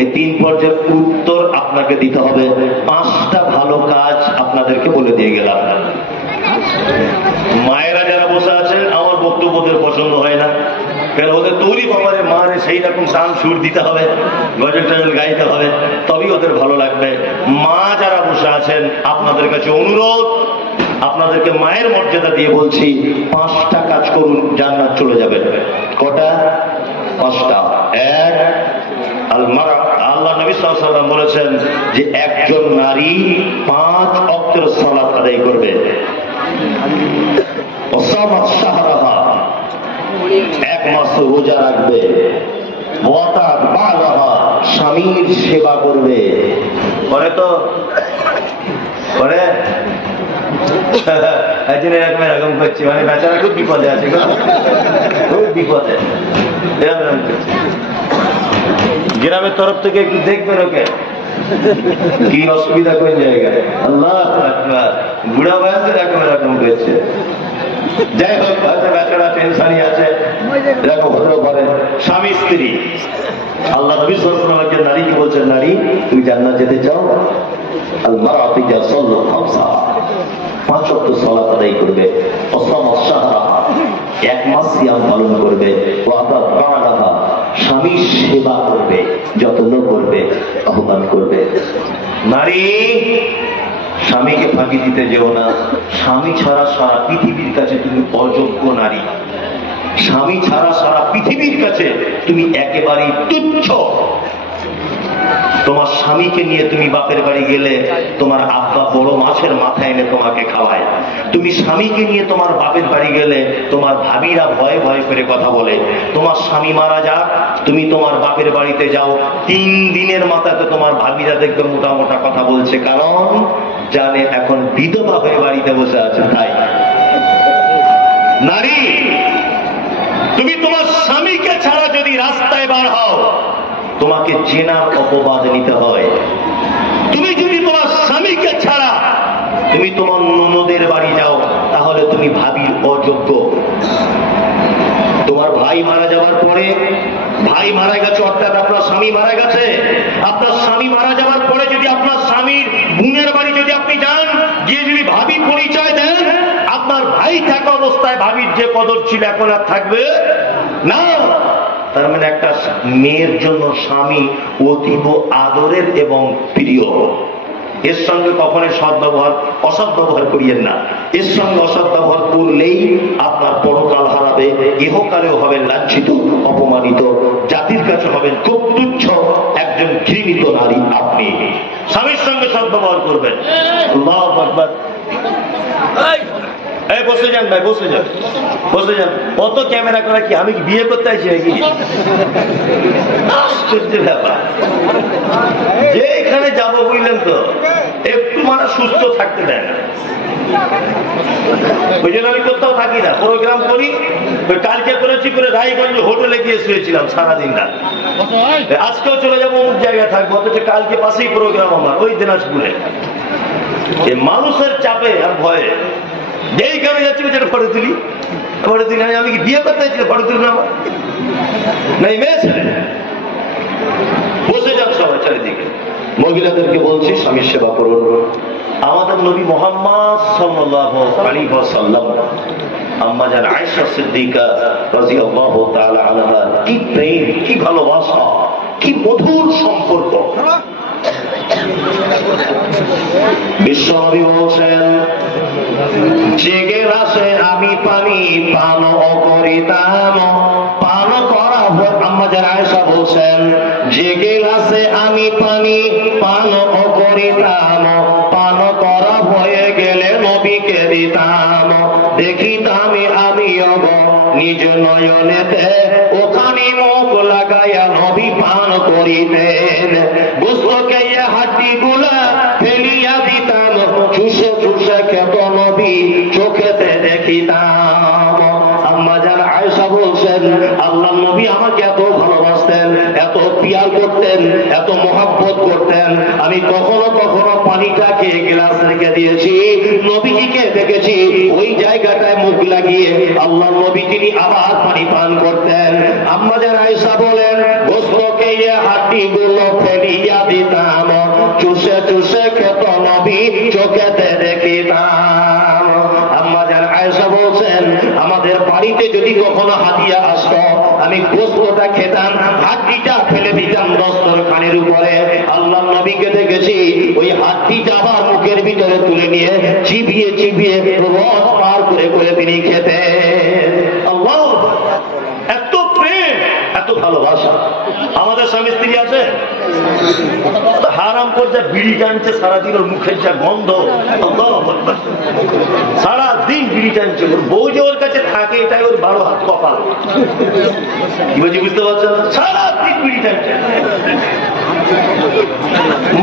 এই 3 পর্যায়ের উত্তর আপনাকে দিতে হবে। 5টা ভালো কাজ আপনাদেরকে বলে দিয়ে গেলাম। মায়েরা যারা বসে আছেন, আমার বক্তব্য ওদের পছন্দ হয় না, কেন ওদের তৈরি বাবারে মারে সেই রকম গান সুর দিতে হবে, গজল টজল গাইতে হবে, তবেই ওদের ভালো লাগবে। মা যারা বসে আছেন, আপনাদের কাছে অনুরোধ, আপনাদেরকে মায়ের মর্যাদা দিয়ে বলছি, 5টা কাজ করুন, জান্নাত চলে যাবেন। কটা? 5টা। এক, আল্লাহ নবী সাল্লাল্লাহু আলাইহি ওয়াসাল্লাম বলেছেন যে একজন নারী 5 ওয়াক্তের সালাত আদায় করবে, এক মাস রোজা রাখবে, স্বামীর সেবা করবে। পরে তো পরে এরকম করছি, মানে বেচারা খুব বিপদে আছে, খুব বিপদে। গ্রামের তরফ থেকে একটু দেখবেন ওকে কি অসুবিধা কোন জায়গায়। আল্লাহ বুড়া বয়সে এরকম এরকম করছে। যাই হোক, হয়তো বেচারা টেনশনই আছে, এরকম হতেও পারে। স্বামী স্ত্রী, আল্লাহ নবী সাল্লাল্লাহু আলাইহি ওয়াসাল্লাম নারীকে বলছেন, নারী তুমি জান্নাত যেতে চাও? আল মারআতু তাসাল্লু খামসা, 5 ওয়াক্ত সালাত আদায় করবে, ওয়াসামাত শাহরাহা, 1 মাস সিয়াম পালন করবে, ওয়া আতাত বা'লাহা, স্বামীর সেবা করবে, যত্ন করবে, আহ্বান করবে। নারী স্বামীকে ফাঁকি দিতে যেও না। স্বামী ছাড়া সারা পৃথিবীর কাছে তুমি অযোগ্য নারী। স্বামী ছাড়া সারা পৃথিবীর কাছে তুমি একেবারেই তুচ্ছ। তোমার স্বামীকে নিয়ে তুমি বাপের বাড়ি গেলে তোমার আব্বা বড় মাছের মাথা এনে তোমাকে খাওয়ায়। তুমি স্বামীকে নিয়ে তোমার বাপের বাড়ি গেলে তোমার ভাবিরা ভয়ে ভয়ে করে কথা বলে। তোমার স্বামী মারা যাক, তুমি তোমার বাপের বাড়িতে যাও, 3 দিনের মাথাতে তোমার ভাবিরা দেখবে মোটা মোটা কথা বলছে, কারণ জানে এখন বিধবা হয়ে বাড়িতে বসে আছে। তাই নারী, তুমি তোমার স্বামীকে ছাড়া যদি রাস্তায় বার হও, তোমাকে জেনার অপবাদ নিতে হয়। তুমি যদি তোমার স্বামীকে ছাড়া তুমি তোমার ননদের বাড়ি যাও, তাহলে তুমি ভাবির অযোগ্য। তোমার ভাই মারা যাওয়ার পরে, ভাই মারা গেছে অর্থাৎ আপনার স্বামী মারা গেছে, আপনার স্বামী মারা যাওয়ার পরে যদি আপনার স্বামীর বোনের বাড়ি যদি আপনি যান, গিয়ে যদি ভাবি পরিচয় দেন, আপনার ভাই থাকা অবস্থায় ভাবির যে কদর ছিল এখন আর থাকবে না। তার মানে একটা মেয়ের জন্য স্বামী অতীব আদরের এবং প্রিয়। এর সঙ্গে কখনো সদ্ব্যবহার অসৎ ব্যবহার করিয়েন না। এর সঙ্গে অসৎ ব্যবহার করলেই আপনার পরকাল হারাবে, ইহকালেও হবেন লাঞ্ছিত, অপমানিত, জাতির কাছে হবেন খুব তুচ্ছ একজন ঘৃণিত নারী। আপনি স্বামীর সঙ্গে সদ্ব্যবহার করবেন। আল্লাহু আকবার। এই বসে যান ভাই, বসে যান, বসে যান। কত ক্যামেরা করা কি, আমি কি বিয়ে করতে আছি নাকি? আশ্চর্য ব্যাপার। যে এখানে যাবো বুঝলেন তো, একটু মানে সুস্থ থাকতে দেয় না। ওই জন্য আমি কোথাও থাকি না, প্রোগ্রাম করি। কালকে করেছি করে রায়গঞ্জ হোটেলে গিয়ে শুয়েছিলাম সারাদিন রাত। আজকেও চলে যাবো অমুক জায়গায় থাকবো, অথচ কালকে পাশেই প্রোগ্রাম আমার ওই দিনাজপুরে। মানুষের চাপে আর ভয়ে যেই কারণে যাচ্ছি যেটা ফটো তুলি, ফটো তুলি। আমি কি বিয়ে করতে চাইছি? ফটো তুলি না আমার নাই, মেয়ে ছেলে। বসে যান সবাই চারিদিকে। মহিলাদেরকে বলছি স্বামীর সেবা করুন। আমাদের নবী মুহাম্মদ সাল্লাল্লাহু আলাইহি ওয়াসাল্লাম আম্মা জান আয়েশা সিদ্দিকা রাদিয়াল্লাহু তাআলা আনহা, কি প্রেম, কি ভালোবাসা, কি মধুর সম্পর্ক। বিশ্বনবী বলছেন, যে গেলাসে আমি পানি পান করিতাম, পান করা আম্মাজান আয়েশা বলছেন, যে গেলাসে আমি পানি পান করিতাম, পান করা হয়ে গেলে নবীকে দিতাম, দেখিতাম আমি নিজ নয়নেতে ওখানে মুখ লাগাইয়া নবী পান করিতেন। গোস্তকে হাড্ডি গুলা ফেলিয়া দিতাম, চুষে চুষে খেত নবী চোখেতে দেখিতাম। আম্মাজান আয়েশা বলছেন, আল্লাহ নবী আমাকে এত ভালোবাসতেন, এত পিয়ার করতেন, এত মহব্বত করতেন, আমি কখনো কখনো পানিটাকে গ্লাস রেখে দিয়েছি, নবীজিকে দেখেছি ওই জায়গাটায় মুখ লাগিয়ে আল্লাহ নবী তিনি আবার পানি পান করতেন। আম্মাজান আয়েশা বলেন, গোস্তকে হাড্ডি গুলো ফেলিয়া দিতাম, চুষে চুষে খেত নবী চোখেতে দেখিতাম। আম্মাজান আয়েশা বলছেন, আমাদের বাড়িতে যদি কখনো হাদিয়া আসতো, আমি গোস্তটা খেতাম, হাড্ডিটা ফেলে দিতাম দস্তরখানের উপরে। আল্লাহ নবীকে দেখেছি ওই হাড্ডিটা আবার মুখের ভিতরে তুলে নিয়ে চিবিয়ে চিবিয়ে রস পার করে করে তিনি খেতেন। আল্লাহ, এত প্রেম, এত ভালোবাসা। আমাদের স্বামী স্ত্রী আছে হারাম করতে বিড়ি টানছে সারাদিন, ওর মুখের যা গন্ধ, সারাদিন বিড়ি টানছে, ওর বউ যে ওর কাছে থাকে এটাই ওর 12 হাত কপাল। কি বলছি বুঝতে পারছেন? সারাদিন বিড়ি টানছে,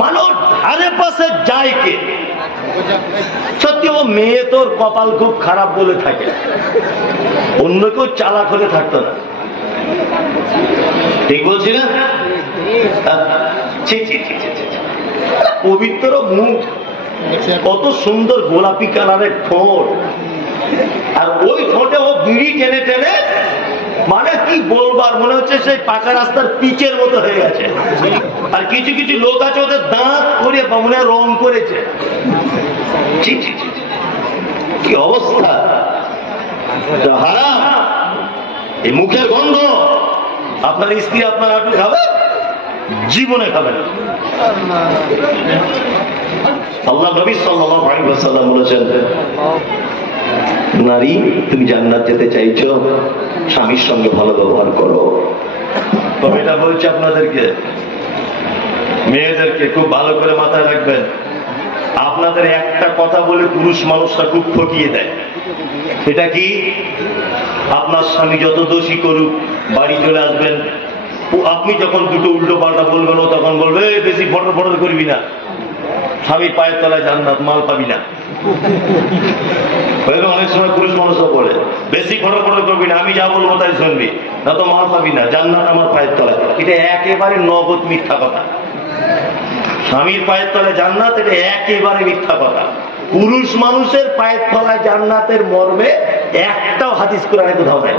মানুষ ধারে পাশে যায় কে? সত্যি ও মেয়ে তোর কপাল খুব খারাপ বলে থাকে, অন্য কেউ চালাক হলে থাকতো না। ঠিক বলছি না? পবিত্র মুখ, কত সুন্দর গোলাপি কালারের ঠোঁট, আর ওই ঠোঁটে ও বিড়ি টেনে টেনে, মানে কি বলবার, মনে হচ্ছে সেই পাকা রাস্তার পিচের মতো হয়ে গেছে। আর কিছু কিছু লোক আছে ওদের দাঁত করে মনে রং করেছে। কি অবস্থা! হারাম এই মুখের গন্ধ। আপনার স্ত্রী আপনার হাঁটু খাবে? জীবনে খাবে না। আল্লাহ নবী সাল্লাল্লাহু আলাইহি ওয়াসাল্লাম বলেছেন, নারী তুমি জান্নাত যেতে চাইছো, স্বামীর সঙ্গে ভালো ব্যবহার করো। তবে এটা বলছে আপনাদেরকে, মেয়েদেরকে খুব ভালো করে মাথায় রাখবেন, আপনাদের একটা কথা বলে পুরুষ মানুষরা খুব ঠকিয়ে দেয়। এটা কি? আপনার স্বামী যত দোষী করুক, বাড়ি চলে আসবেন, আপনি যখন দুটো উল্টো পাল্টা বলবেন, ও তখন বলবে বেশি ফটর ফটর করবি না, স্বামীর পায়ের তলায় জান্নাত, মাল পাবি না। অনেক সময় পুরুষ মানুষও বলে বেশি ফটর ফটর করবি না, আমি যা বলবো তাই শুনবি, না তো মাল পাবি না, জান্নাত আমার পায়ের তলায়। এটা একেবারে নগদ মিথ্যা কথা। স্বামীর পায়ের তলায় জান্নাত, এটা একেবারে মিথ্যা কথা। পুরুষ মানুষের পায়ের তলায় জান্নাতের মর্মে একটাও হাদিস কোরআনে কোথাও নাই।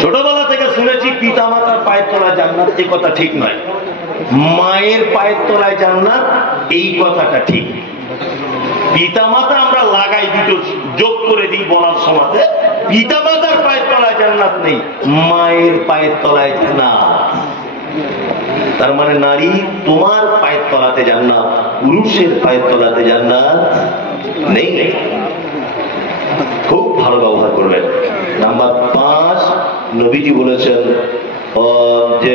ছোটবেলা থেকে শুনেছি পিতা মাতার পায়ের তলায় জান্নাত, এই কথা ঠিক নয়। মায়ের পায়ের তলায় জান্নাত, এই কথাটা ঠিক। পিতা মাতা আমরা লাগাই, দুটো যোগ করে দিই বলার সময়, পিতা মাতার পায়ের তলায় জান্নাত নেই, মায়ের পায়ের তলায় জান্নাত। তার মানে নারী তোমার পায়ের তলাতে জান্নাত, পুরুষের পায়ের তলাতে জান্নাত নেই। খুব ভালো ব্যবহার করবেন। নাম্বার 5, নবীজি বলেছেন যে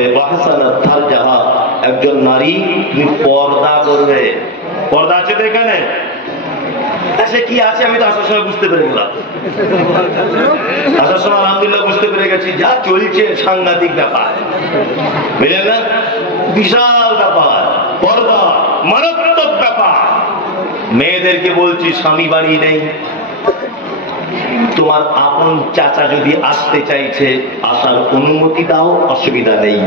একজন নারী তুমি পর্দা করবে। পর্দা আছে তো এখানে? সে কি আছে আমি তো আসার সময় বুঝতে পেরে গেলাম। আসার সময় আলহামদুলিল্লাহ বুঝতে পেরে গেছি, যা চলছে সাংঘাতিক ব্যাপার, বুঝলেন না? বিশাল ব্যাপার, পর্দা মারাত্মক ব্যাপার। মেয়েদেরকে বলছি, স্বামী বাড়ি নেই, তোমার আপন চাচা যদি আসতে চাইছে আসার অনুমতি দাও, অসুবিধা নেই।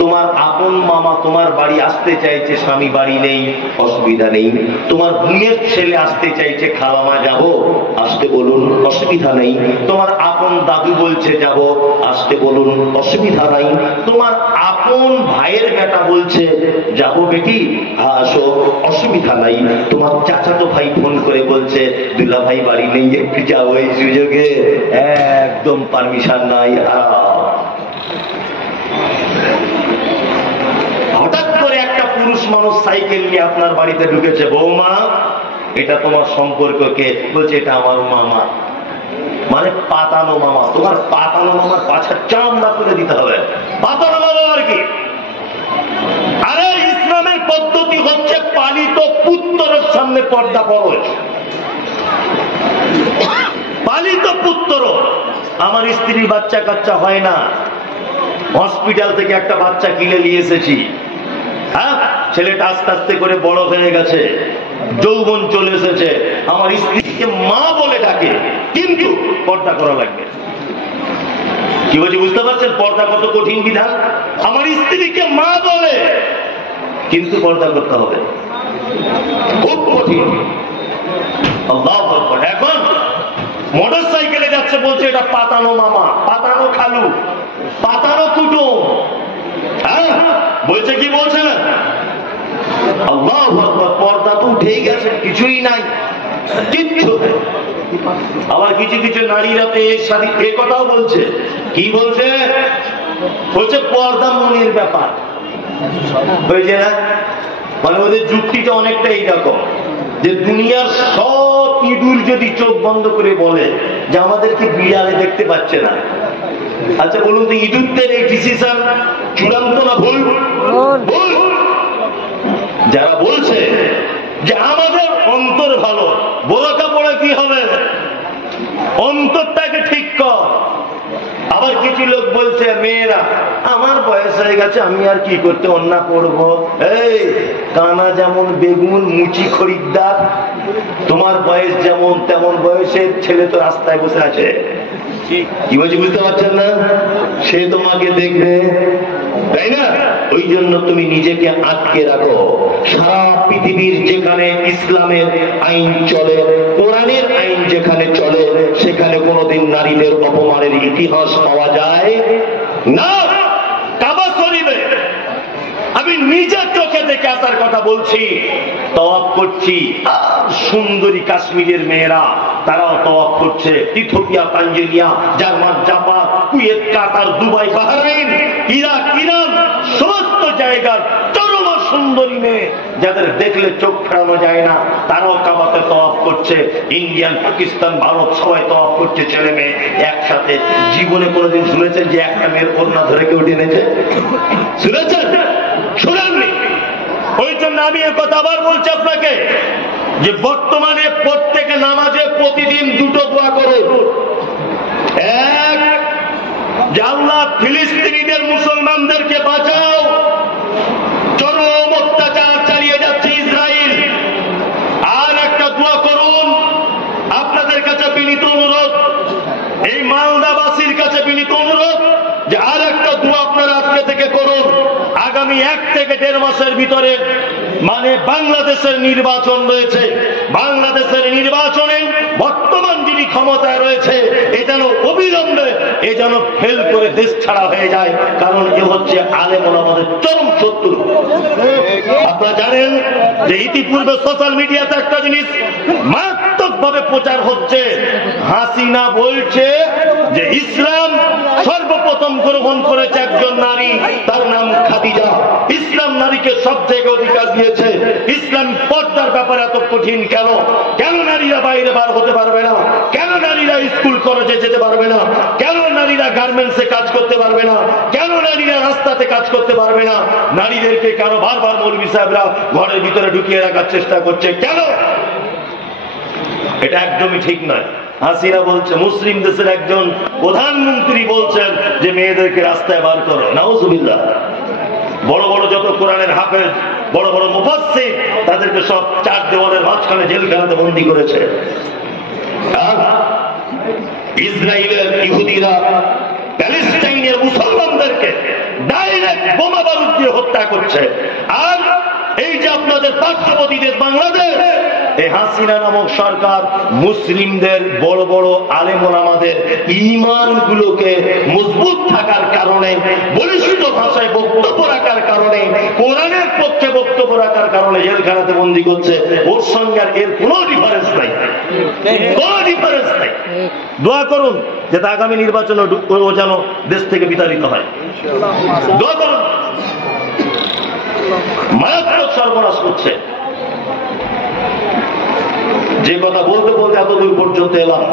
তোমার আপন মামা তোমার বাড়ি আসতে চাইছে, স্বামী বাড়ি নেই, অসুবিধা নেই। তোমার বোনের ছেলে আসতে চাইছে, খালামা যাব, আসতে বলুন, অসুবিধা নেই। তোমার আপন দাদু বলছে যাব, আসতে বলুন, অসুবিধা নাই। তোমার আপন ভাইয়ের বেটা বলছে যাব বেটি, আসো, অসুবিধা নাই। তোমার চাচাতো ভাই ফোন করে বলছে দুলা ভাই বাড়ি নেই, একটু যাও, এই সুযোগে একদম পারমিশন নাই। হঠাৎ করে একটা পুরুষ মানুষ সাইকেল নিয়ে আপনার বাড়িতে ঢুকেছে, বৌমা এটা তোমার সম্পর্ককে, বলছে এটা আমার মামা। মানে পাতানো মামা। তোমার পাতানো মামার পাছার চামড়া তুলে দিতে হবে। পাতানো মামা আর কি? আরে ইসলামের পদ্ধতি হচ্ছে পালিত পুত্রের সামনে পর্দা ফরজ। পালিত পুত্র। আমার স্ত্রীর বাচ্চা কাচ্চা হয় না, হসপিটাল থেকে একটা বাচ্চা কিনে নিয়ে এসেছি। হ্যাঁ, ছেলেটা আস্তে আস্তে করে বড় হয়ে গেছে, যৌবন চলে এসেছে, আমার স্ত্রীকে মা বলে ডাকে, কিন্তু পর্দা করা লাগবে। কি বলছি বুঝতে পারছেন? পর্দা কত কঠিন বিধান। আমার স্ত্রীকে মা বলে, কিন্তু পর্দা করতে হবে, খুব কঠিন। আল্লাহু আকবার। এখন মোটর সাইকেলে যাচ্ছে, বলছে এটা পাতানো মামা, পাতানো খালু, পাতানো কুটুম। হ্যাঁ, বলছে কি বলছে না? আল্লাহু আকবার। পর্দা তো উঠেই গেছে, কিছুই নাই, কিচ্ছু। আবার কিছু কিছু নারীরা তো এর সাথে এ কথাও বলছে। কি বলছে? বলছে পর্দা মনের ব্যাপার হয়েছে না। মানে ওদের যুক্তিটা অনেকটা এইরকম যে দুনিয়ার সব ইঁদুর যদি চোখ বন্ধ করে বলে যে আমাদেরকে বিড়ালে দেখতে পাচ্ছে না, আচ্ছা বলুন তো ইঁদুরদের এই ডিসিশন চূড়ান্ত না ভুল? ভুল। যারা বলছে যে আমাদের অন্তর ভালো, বোরকা পড়ে কি হবে, অন্তরটাকে ঠিক কর। আবার কিছু লোক বলছে মেয়েরা আমার বয়স হয়ে গেছে, আমি আর কি করতে অন্যা পড়বো। এই কানা যেমন বেগুন, মুচি খরিদ্দার, তোমার বয়স যেমন তেমন বয়সের ছেলে তো রাস্তায় বসে আছে। কি বলছি বুঝতে পারছেন না? সে তোমাকে দেখবে, তাই না? ওই জন্য তুমি নিজেকে আটকে রাখো। সারা পৃথিবীর যেখানে ইসলামের আইন চলে, কোরআনের আইন যেখানে চলে, সেখানে কোনোদিন নারীদের অপমানের ইতিহাস পাওয়া যায় না। কাবা শরীফে আমি নিজের চোখে দেখে আসার কথা বলছি, তওয়াফ করছি, সুন্দরী কাশ্মীরের মেয়েরা তারাও তওয়াফ করছে। Ethiopia, Tanzania, German, Japan, Kuwait, Qatar, Dubai, Bahrain, Iraq, Iran, সমস্ত জায়গার চরম সুন্দরী মেয়ে যাদের দেখলে চোখ ফেরানো যায় না, তারাও কাবাতে তওয়াফ করছে। ইন্ডিয়ান, পাকিস্তান, ভারত সবাই তওয়াফ করছে, ছেলে মেয়ে একসাথে। জীবনে কোনোদিন শুনেছেন যে একটা মেয়ের কন্যা ধরে কেউ টেনেছে? শুনেছেন? শুনেননি। ওই জন্য আমি এ কথা আবার বলছি আপনাকে যে বর্তমানে প্রত্যেকে নামাজে প্রতিদিন দুটো দোয়া করুন। এক, যে আল্লাহ ফিলিস্তিনিদের মুসলমানদেরকে বাঁচাও, চরম অত্যাচার চালিয়ে যাচ্ছে ইসরায়েল। আর একটা দোয়া করুন, আপনাদের কাছে বিনীত অনুরোধ, এই মালদাবাসীর কাছে বিনীত অনুরোধ যে আর একটা দোয়া আপনারা আজকে থেকে করুন। আগামী 1 থেকে 1.5 মাসের ভিতরে মানে বাংলাদেশের নির্বাচন রয়েছে। বাংলাদেশের নির্বাচনে বর্তমান যিনি ক্ষমতায় রয়েছে এ যেন অবিলম্বে এ যেন ফেল করে দেশ ছাড়া হয়ে যায়, কারণ এ হচ্ছে আলেম ওলামাদের চরম শত্রু। আপনারা জানেন যে ইতিপূর্বে সোশ্যাল মিডিয়াতে একটা জিনিস মারাত্মক ভাবে প্রচার হচ্ছে। হাসিনা বলছে যে ইসলাম সর্বপ্রথম গ্রহণ করেছে একজন নারী, তার নাম খাদিজা। ইসলাম নারীকে সব থেকে অধিকার দিয়েছে। ইসলাম পর্দার ব্যাপারে এত কঠিন কেন? কেন নারীরা বাইরে বার হতে পারবে না? কেন নারীরা স্কুল কলেজে যেতে পারবে না? কেন নারীরা গার্মেন্টসে কাজ করতে পারবে না? কেন নারীরা রাস্তাতে কাজ করতে পারবে না? নারীদেরকে কেন বারবার মৌলভী সাহেবরা ঘরের ভিতরে ঢুকিয়ে রাখার চেষ্টা করছে? কেন? এটা একদমই ঠিক নয়। হাসিনা বলছে, মুসলিম দেশের একজন প্রধানমন্ত্রী বলছেন যে মেয়েদেরকে রাস্তায় বার করো। নাউজুবিল্লাহ। বড় বড় যত কোরআনের হাফেজ, বড় বড় মুফাসসির, তাদেরকে সব 4 দেওয়ালের মাঝখানে জেলখানাতে বন্দী করেছে। ইসরায়েলের ইহুদিরা প্যালেস্টাইনের মুসলমানদেরকে ডাইরেক্ট বোমা বারুদ দিয়ে হত্যা করছে। আর এই যে আপনাদের পার্শ্ববর্তী দেশ বাংলাদেশ, এই হাসিনা নামক সরকার মুসলিমদের বড় বড় আলেম ওলামাদের ঈমান গুলোকে মজবুত থাকার কারণে, বলিষ্ঠ ভাষায় বক্তব্য রাখার কারণে, কোরআনের পক্ষে বক্তব্য রাখার কারণে জেলখানাতে বন্দী করছে। ওর সঙ্গে আর এর কোনো ডিফারেন্স নাই, কোনো ডিফারেন্স নাই। দোয়া করুন যাতে আগামী নির্বাচনে ও যেন দেশ থেকে বিতাড়িত হয়। দোয়া করুন। মারাত্মক সর্বনাশ করছে। যে কথা বলতে বলতে এতদূর পর্যন্ত এলাম,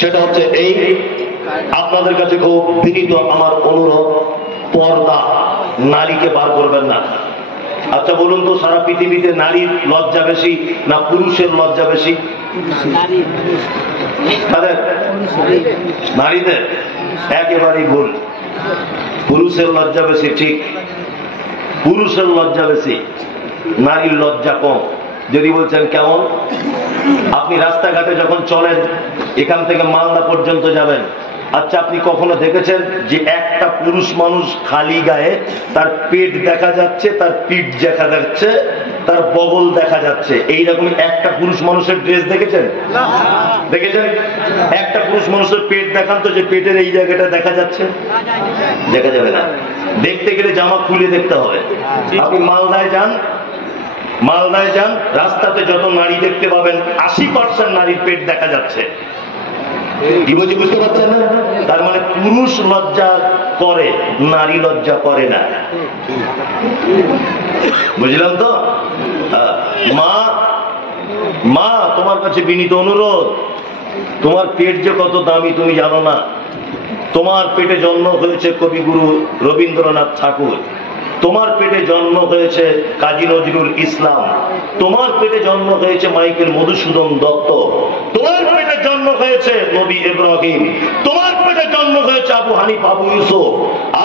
সেটা হচ্ছে এই, আপনাদের কাছে খুব বিনীত আমার অনুরোধ, পর্দা, নারীকে বার করবেন না। আচ্ছা বলুন তো, সারা পৃথিবীতে নারীর লজ্জা বেশি না পুরুষের লজ্জা বেশি? নারীদের একেবারেই ভুল। পুরুষের লজ্জা বেশি, ঠিক, পুরুষের লজ্জা বেশি, নারীর লজ্জা কম। যদি বলছেন কেমন, আপনি রাস্তাঘাটে যখন চলেন, এখান থেকে মালদা পর্যন্ত যাবেন, আচ্ছা আপনি কখনো দেখেছেন যে একটা পুরুষ মানুষ খালি গায়ে, তার পেট দেখা যাচ্ছে, তার পিঠ দেখা যাচ্ছে, তার বগল দেখা যাচ্ছে, এইরকম একটা পুরুষ মানুষের ড্রেস দেখেছেন? দেখেছেন? একটা পুরুষ মানুষের পেট দেখান তো, যে পেটের এই জায়গাটা দেখা যাচ্ছে? দেখা যাবে না। দেখতে গেলে জামা খুলে দেখতে হবে। আপনি মালদায় যান, মালদায় যান, রাস্তাতে যত নারী দেখতে পাবেন 80% নারীর পেট দেখা যাচ্ছে। কি বলছি বুঝতে পারছেন না? তার মানে পুরুষ লজ্জা করে, নারী লজ্জা করে না। বুঝলাম তো? মা, মা তোমার কাছে বিনীত অনুরোধ, তোমার পেট যে কত দামি তুমি জানো না? তোমার পেটে জন্ম হয়েছে কবিগুরু রবীন্দ্রনাথ ঠাকুর, তোমার পেটে জন্ম হয়েছে কাজী নজরুল ইসলাম, তোমার পেটে জন্ম হয়েছে মাইকেল মধুসূদন দত্ত, তোমার পেটে জন্ম হয়েছে নবী ইব্রাহিম, তোমার পেটে জন্ম হয়েছে আবু হানিফ, আবু ইউসুফ,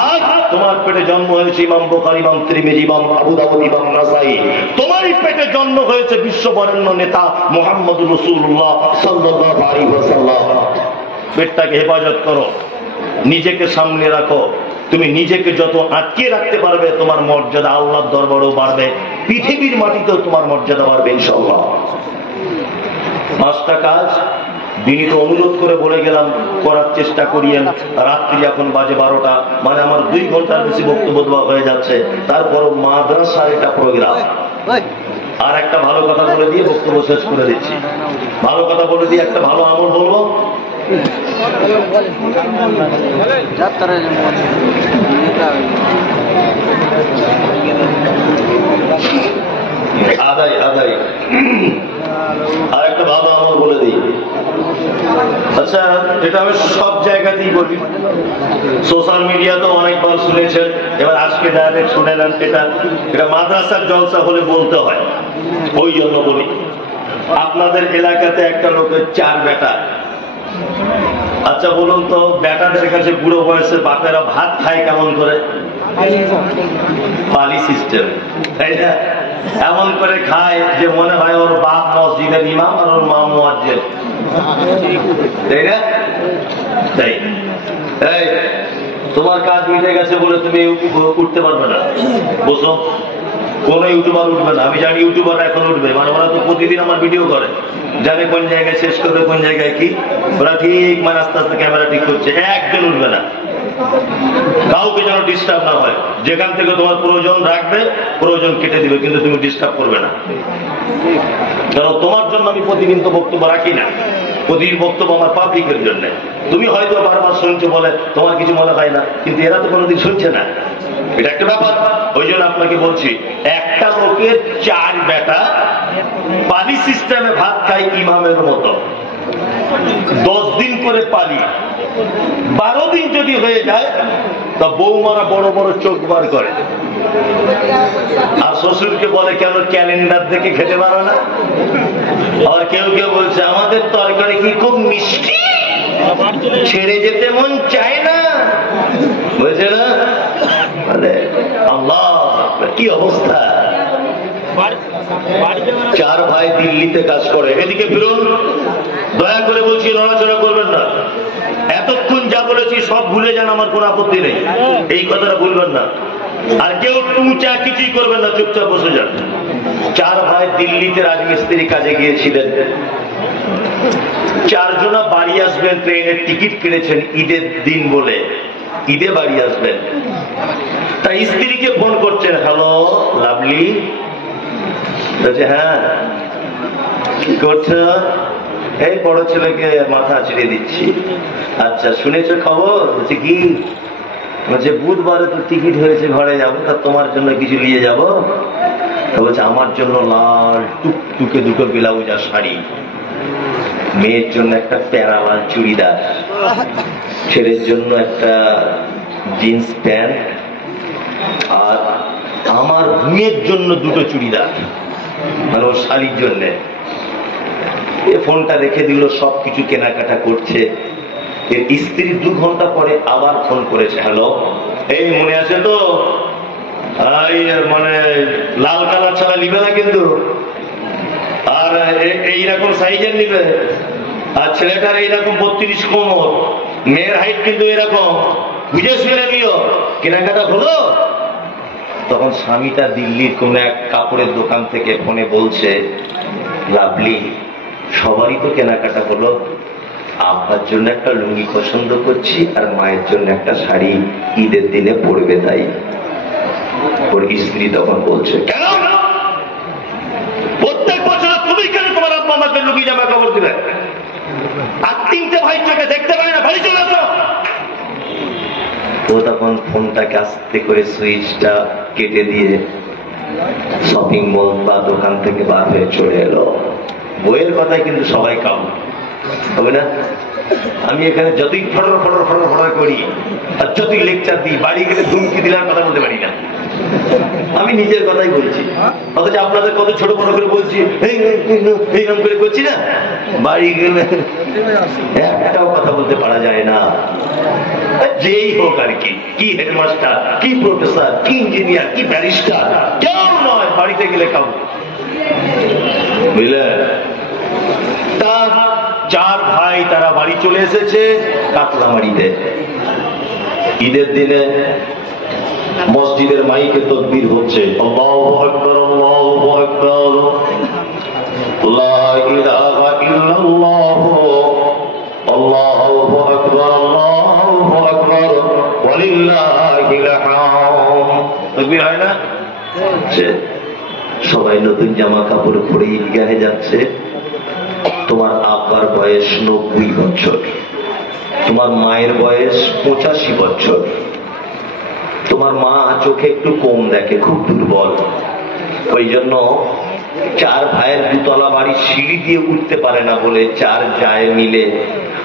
আর তোমার পেটে জন্ম হয়েছে ইমাম বুখারী, ইমাম তিরমিজি, ইমাম আবু দাউদ, ইমাম নাসাই, তোমারই পেটে জন্ম হয়েছে বিশ্ববরেণ্য নেতা মুহাম্মদুর রাসূলুল্লাহ সাল্লাল্লাহু আলাইহি ওয়াসাল্লাম। পেটটাকে হেফাজত করো, নিজেকে সামনে রাখো। তুমি নিজেকে যত আটকে রাখতে পারবে, তোমার মর্যাদা আল্লাহর দরবারেও বাড়বে, পৃথিবীর মাটিতেও তোমার মর্যাদা বাড়বে ইনশাআল্লাহ। 5টা কাজ বিনীত অনুরোধ করে বলে গেলাম, করার চেষ্টা করিয়েন। রাত্রি এখন বাজে 12টা, মানে আমার 2 ঘন্টার বেশি বক্তব্য দেওয়া হয়ে যাচ্ছে, তারপরও মাদ্রাসার এটা প্রোগ্রাম। আর একটা ভালো কথা বলে দিয়ে বক্তব্য শেষ করে দিচ্ছি। ভালো কথা বলে দিয়ে একটা ভালো আমল বলবো। আদায় আদায় আর একটা ভালো আমল বলে দিই। আচ্ছা, এটা আমি সব জায়গাতেই বলি, সোশ্যাল মিডিয়াতেও অনেকবার শুনেছেন, এবার আজকে ডাইরেক্ট শুনে নেন। এটা মাদ্রাসার জলসা হলে বলতে হয়, ওই জন্য বলি। আপনাদের এলাকাতে একটা লোকের 4 বেটা। আচ্ছা বলুন তো, বেটাদের কাছে বুড়ো বয়সের বাপেরা ভাত খায় কেমন করে? পালি সিস্টেম, তাই না? এমন করে খায় যে মনে হয় ওর বাপ মসজিদের ইমাম আর ওর মা মুয়াজ্জিন, তাই না? তাই এই তোমার কাজ মিটে গেছে বলে তুমি উঠতে পারবে না, বসো। কোন ইউটিউবার উঠবে না, আমি জানি ইউটিউবার এখন উঠবে, মানে ওরা তো প্রতিদিন আমার ভিডিও করে, জানে কোন জায়গায় শেষ করবে, কোন জায়গায় কি, ওরা ঠিক মানে আস্তে আস্তে ক্যামেরা ঠিক করছে। একজন উঠবে না, কাউকে যেন ডিস্টার্ব না হয়। যেখান থেকে তোমার প্রয়োজন রাখবে, প্রয়োজন কেটে দিবে, কিন্তু তুমি ডিস্টার্ব করবে না। কারণ তোমার জন্য আমি প্রতিদিন তো বক্তব্য রাখি না, প্রতিদিন বক্তব্য আমার পাবলিকের জন্য। তুমি হয়তো বারবার শুনছো বলে তোমার কিছু মনে হয় না, কিন্তু এরা তো কোনোদিন শুনছে না, এটা একটা ব্যাপার। ওই জন্য আপনাকে বলছি, একটা লোকের 4 বেটা পালি সিস্টেমে ভাত খায় ইমামের মতো। 10 দিন করে পালি, 12 দিন যদি হয়ে যায় তা বৌমারা বড় বড় চোখ বার করে, আর শ্বশুরকে বলে কেন ক্যালেন্ডার দেখে খেতে পারো না। আর কেউ কেউ বলছে আমাদের তরকারি কি খুব মিষ্টি, ছেড়ে যেতে মন চায় না, বুঝছে না? আল্লাহ কি অবস্থা। 4 ভাই দিল্লিতে কাজ করে, এদিকে ফিরুন, দয়া করে বলছি নড়াচড়া করবেন না। এতক্ষণ যা বলেছি সব ভুলে যান, আমার কোন আপত্তি নেই, এই কথাটা ভুলবেন না। আর কেউ টুচা কিছুই করবেন না, চুপচাপ বসে যান। 4 ভাই দিল্লিতে রাজমিস্ত্রি কাজে গিয়েছিলেন। 4 জনা বাড়ি আসবেন, ট্রেনের টিকিট কিনেছেন ঈদের দিন বলে, ঈদে বাড়ি আসবেন। তাই স্ত্রীকে ফোন করছেন, হ্যালো লাভলি, বলছে হ্যাঁ কি করছো? এই বড় ছেলেকে মাথা ছিঁড়ে দিচ্ছি। আচ্ছা শুনেছো খবর? বলছে কি? বলছে বুধবারে তো টিকিট হয়েছে, ঘরে যাবো, তা তোমার জন্য কিছু নিয়ে যাবো? তা বলছে আমার জন্য লাল টুকটুকে দুটো ব্লাউজ আর শাড়ি, মেয়ের জন্য একটা প্যারা লাল চুড়িদার, ছেলের জন্য একটা জিন্স প্যান্ট, আর আমার মেয়ের জন্য দুটো চুড়িদার, মানে ওর শাড়ির জন্য। ফোনটা রেখে দিল, সবকিছু কেনাকাটা করছে। এর স্ত্রী 2 ঘন্টা পরে আবার ফোন করেছে, হ্যালো, এই মনে আছে তো, মানে লাল কালার ছাড়া নিবে না কিন্তু, আর এইরকম সাইজের নিবে, আর ছেলেটার এইরকম 32 কোমর, মেয়ের হাইট কিন্তু এরকম, বুঝে শুনে নিও, কেনাকাটা হলো? তখন স্বামীটা দিল্লির কোন এক কাপড়ের দোকান থেকে ফোনে বলছে, লাভলি, সবারই তো কেনাকাটা হলো, আপনার জন্য একটা লুঙ্গি পছন্দ করছি, আর মায়ের জন্য একটা শাড়ি ঈদের দিনে পরবে, তাই। ওর স্ত্রী তখন বলছে, কেন প্রত্যেক বছর তুমি কেন তোমার আব্বা আমাকে লুঙ্গি জামা কাপড় দিবে? আর 3টে ভাই চোখে দেখতে পায় না, বাড়ি চলে আসো। ও তখন ফোনটাকে আস্তে করে সুইচটা কেটে দিয়ে শপিং মল বা দোকান থেকে বার হয়ে চলে এলো। বইয়ের কথায় কিন্তু সবাই কাম হবে না। আমি এখানে যতই ফটর ফটর ফটর ফটর করি আর যতই লেকচার দিই, বাড়ি গেলে ধুমকি দিলার কথা বলতে পারি না। আমি নিজের কথাই বলছি, অথচ আপনাদের কত ছোট বড় করে বলছি, এইরকম করে করছি না। বাড়ি গেলে একটাও কথা বলতে পারা যায় না। যেই হোক আর কি, কি হেডমাস্টার, কি প্রফেসর, কি ইঞ্জিনিয়ার, কি ব্যারিস্টার, কেউ নয়, বাড়িতে গেলে কাউ, বুঝলেন? তার 4 ভাই তারা বাড়ি চলে এসেছে কাতলামারিতে। ঈদের দিনে মসজিদের মাইকে তাকবীর হচ্ছে, আল্লাহু আকবার, আল্লাহু আকবার, লা ইলাহা ইল্লাল্লাহ, আল্লাহু আকবার, আল্লাহু আকবার, ওয়ালিল্লাহিল হামদ। তাকবীর হয় না? সবাই নতুন জামা কাপড় পরে ঈদগাহে যাচ্ছে। তোমার আব্বার বয়স 90 বছর, তোমার মায়ের বয়স 85 বছর। তোমার মা চোখে একটু কম দেখে, খুব দুর্বল, ওই জন্য 4 ভাইয়ের 2তলা বাড়ি সিঁড়ি দিয়ে উঠতে পারে না বলে 4 জায় মিলে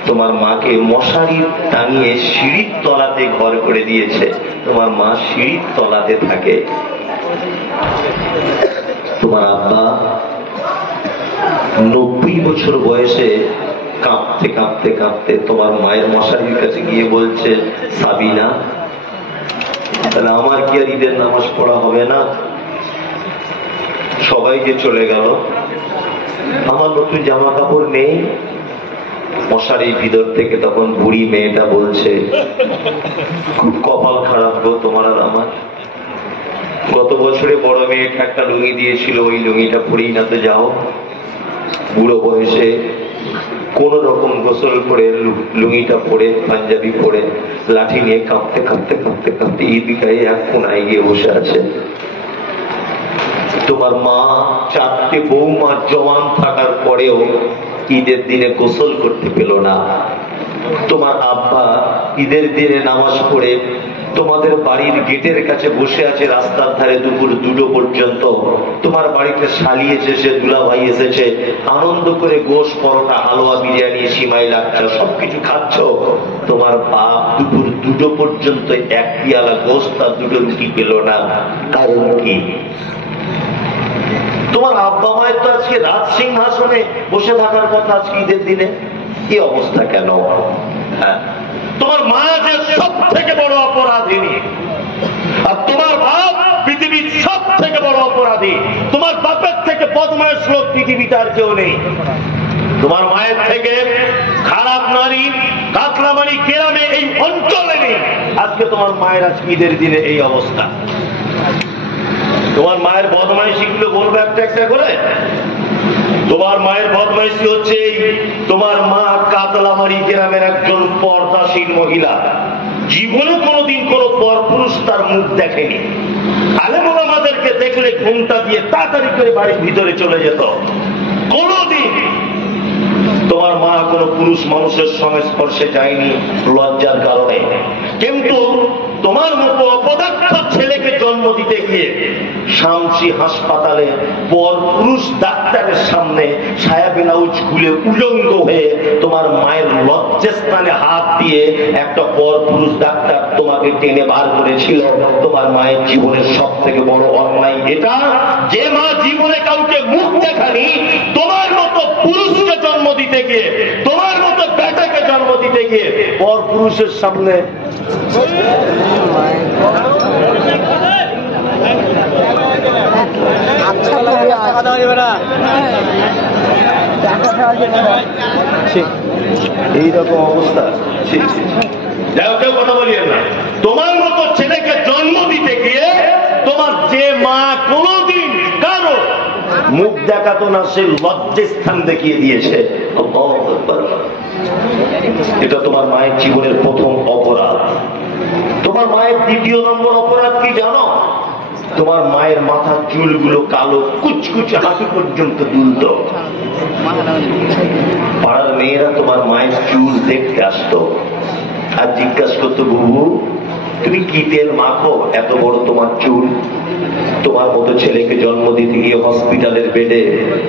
তোমার মাকে মশারি টাঙিয়ে সিঁড়ির তলাতে ঘর করে দিয়েছে। তোমার মা সিঁড়ির তলাতে থাকে। তোমার আব্বা 90 বছর বয়সে কাঁপতে কাঁপতে কাঁপতে তোমার মায়ের মশারির কাছে গিয়ে বলছে, সাবিনা, তাহলে আমার কি আর ঈদের নামাজ পড়া হবে না? সবাই যে চলে গেল, আমার নতুন জামা কাপড় নেই। মশারির ভিতর থেকে তখন বুড়ি মেয়েটা বলছে, খুব কপাল খারাপ গো তোমার আর আমার। গত বছরে বড় মেয়েটা একটা লুঙ্গি দিয়েছিল, ওই লুঙ্গিটা পরেই না তো যাও। বুড়ো বয়সে কোন রকম গোসল করে লুঙ্গিটা পরে, পাঞ্জাবি পরে, লাঠি নিয়ে কাঁপতে কাঁপতে কাঁপতে কাঁপতে ঈদগাহে এক কোনায় গিয়ে বসে আছে। তোমার মা 4টে বৌমা জওয়ান থাকার পরেও ঈদের দিনে গোসল করতে পেল না। তোমার আব্বা ঈদের দিনে নামাজ পড়ে তোমাদের বাড়ির গেটের কাছে বসে আছে রাস্তার ধারে দুপুর 2টো পর্যন্ত। তোমার বাড়িতে শালি এসেছে, দুলাভাই এসেছে, আনন্দ করে গোশ, পরোটা, হালুয়া, বিরিয়ানি, সিমাই, লাচ্চা সবকিছু খাচ্ছ। তোমার বাপ দুপুর 2টো পর্যন্ত 1 পিয়ালা গোশত আর 2টো রুটি পেল না। কারণ কি? তোমার আব্বা মায়ের তো আজকে রাজ সিংহাসনে বসে থাকার কথা, আজকে ঈদের দিনে কি অবস্থা কেন? হ্যাঁ, তোমার মা যে সব থেকে বড় অপরাধিনী, আর তোমার বাপ পৃথিবীর সব থেকে বড় অপরাধী। তোমার বাপের থেকে বদমাশ লোক পৃথিবীতে আর কেউ নেই। তোমার মায়ের থেকে খারাপ নারী কাতলামারি গ্রামে, এই অঞ্চলে নেই। আজকে তোমার মায়ের আজকে ঈদের দিনে এই অবস্থা। তোমার মায়ের বদমাইশি গুলো বলবো একটা একটা করে। তোমার মায়ের বদমাইশি হচ্ছে, তোমার মা কাতলামারি গ্রামের একজন পর্দাশীল মহিলা, জীবনে কোনোদিন কোনো পরপুরুষ তার মুখ দেখেনি। আলেম ওলামাদেরকে দেখলে ঘুমটা দিয়ে তাড়াতাড়ি করে বাড়ির ভিতরে চলে যেত। কোনোদিন তোমার মা কোনো পুরুষ মানুষের সংস্পর্শে যায়নি লজ্জার কারণে। কিন্তু তোমার মতো অপদার্থ ছেলেকে জন্ম দিতে গিয়ে শামসি হাসপাতালে পর পুরুষ ডাক্তারের সামনে সায়া ব্লাউজ খুলে উলঙ্গ হয়ে তোমার মায়ের লজ্জাস্থানে হাত দিয়ে একটা পর পুরুষ ডাক্তার তোমাকে টেনে বার করেছিল। তোমার মায়ের জীবনের সব থেকে বড় অন্যায় এটা, যে মা জীবনে কাউকে মুখ দেখানি, তোমার মতো পুরুষকে জন্ম দিতে গিয়ে, তোমার মতো বেটাকে জন্ম দিতে গিয়ে পর পুরুষের সামনে এইরকম অবস্থা। কেউ কথা বলিয়ে না। তোমার মতো ছেলেকে জন্ম দিতে গিয়ে তোমার যে মা কোনদিন কারো মুখ দেখাতো না, সে লজ্জাস্থান দেখিয়ে দিয়েছে। এটা তোমার মায়ের জীবনের প্রথম অপরাধ। তোমার মায়ের দ্বিতীয় নম্বর অপরাধ কি জানো? তোমার মায়ের মাথার চুলগুলো কালো, কুচকুচে হাঁটু পর্যন্ত দুলত। পাড়ার মেয়েরা তোমার মায়ের চুল দেখতে আসতো আর জিজ্ঞাসা করতো, বুবু তুমি কি তেল মাখো, এত বড় তোমার চুল? তোমার মতো ছেলেকে জন্ম দিতে গিয়ে হসপিটালের বেডে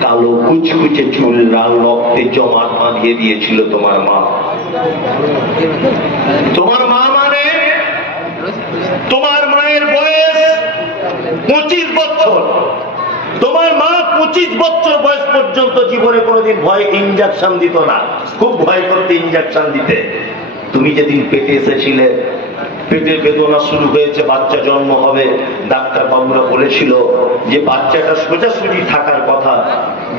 কালো কুচকুচে চুল লাল রক্তে জমাট বাঁধিয়ে দিয়েছিল তোমার মা। তোমার মা মানে তোমার মায়ের বয়স 25 বছর। তোমার মা 25 বছর বয়স পর্যন্ত জীবনে কোনোদিন ভয় ইঞ্জেকশন দিত না, খুব ভয় করতে ইঞ্জেকশন দিতে। তুমি যেদিন পেটে এসেছিলে, পেটে বেদনা শুরু হয়েছে, বাচ্চা জন্ম হবে, ডাক্তার বাবুরা বলেছিল যে বাচ্চাটা সোজাসুজি থাকার কথা,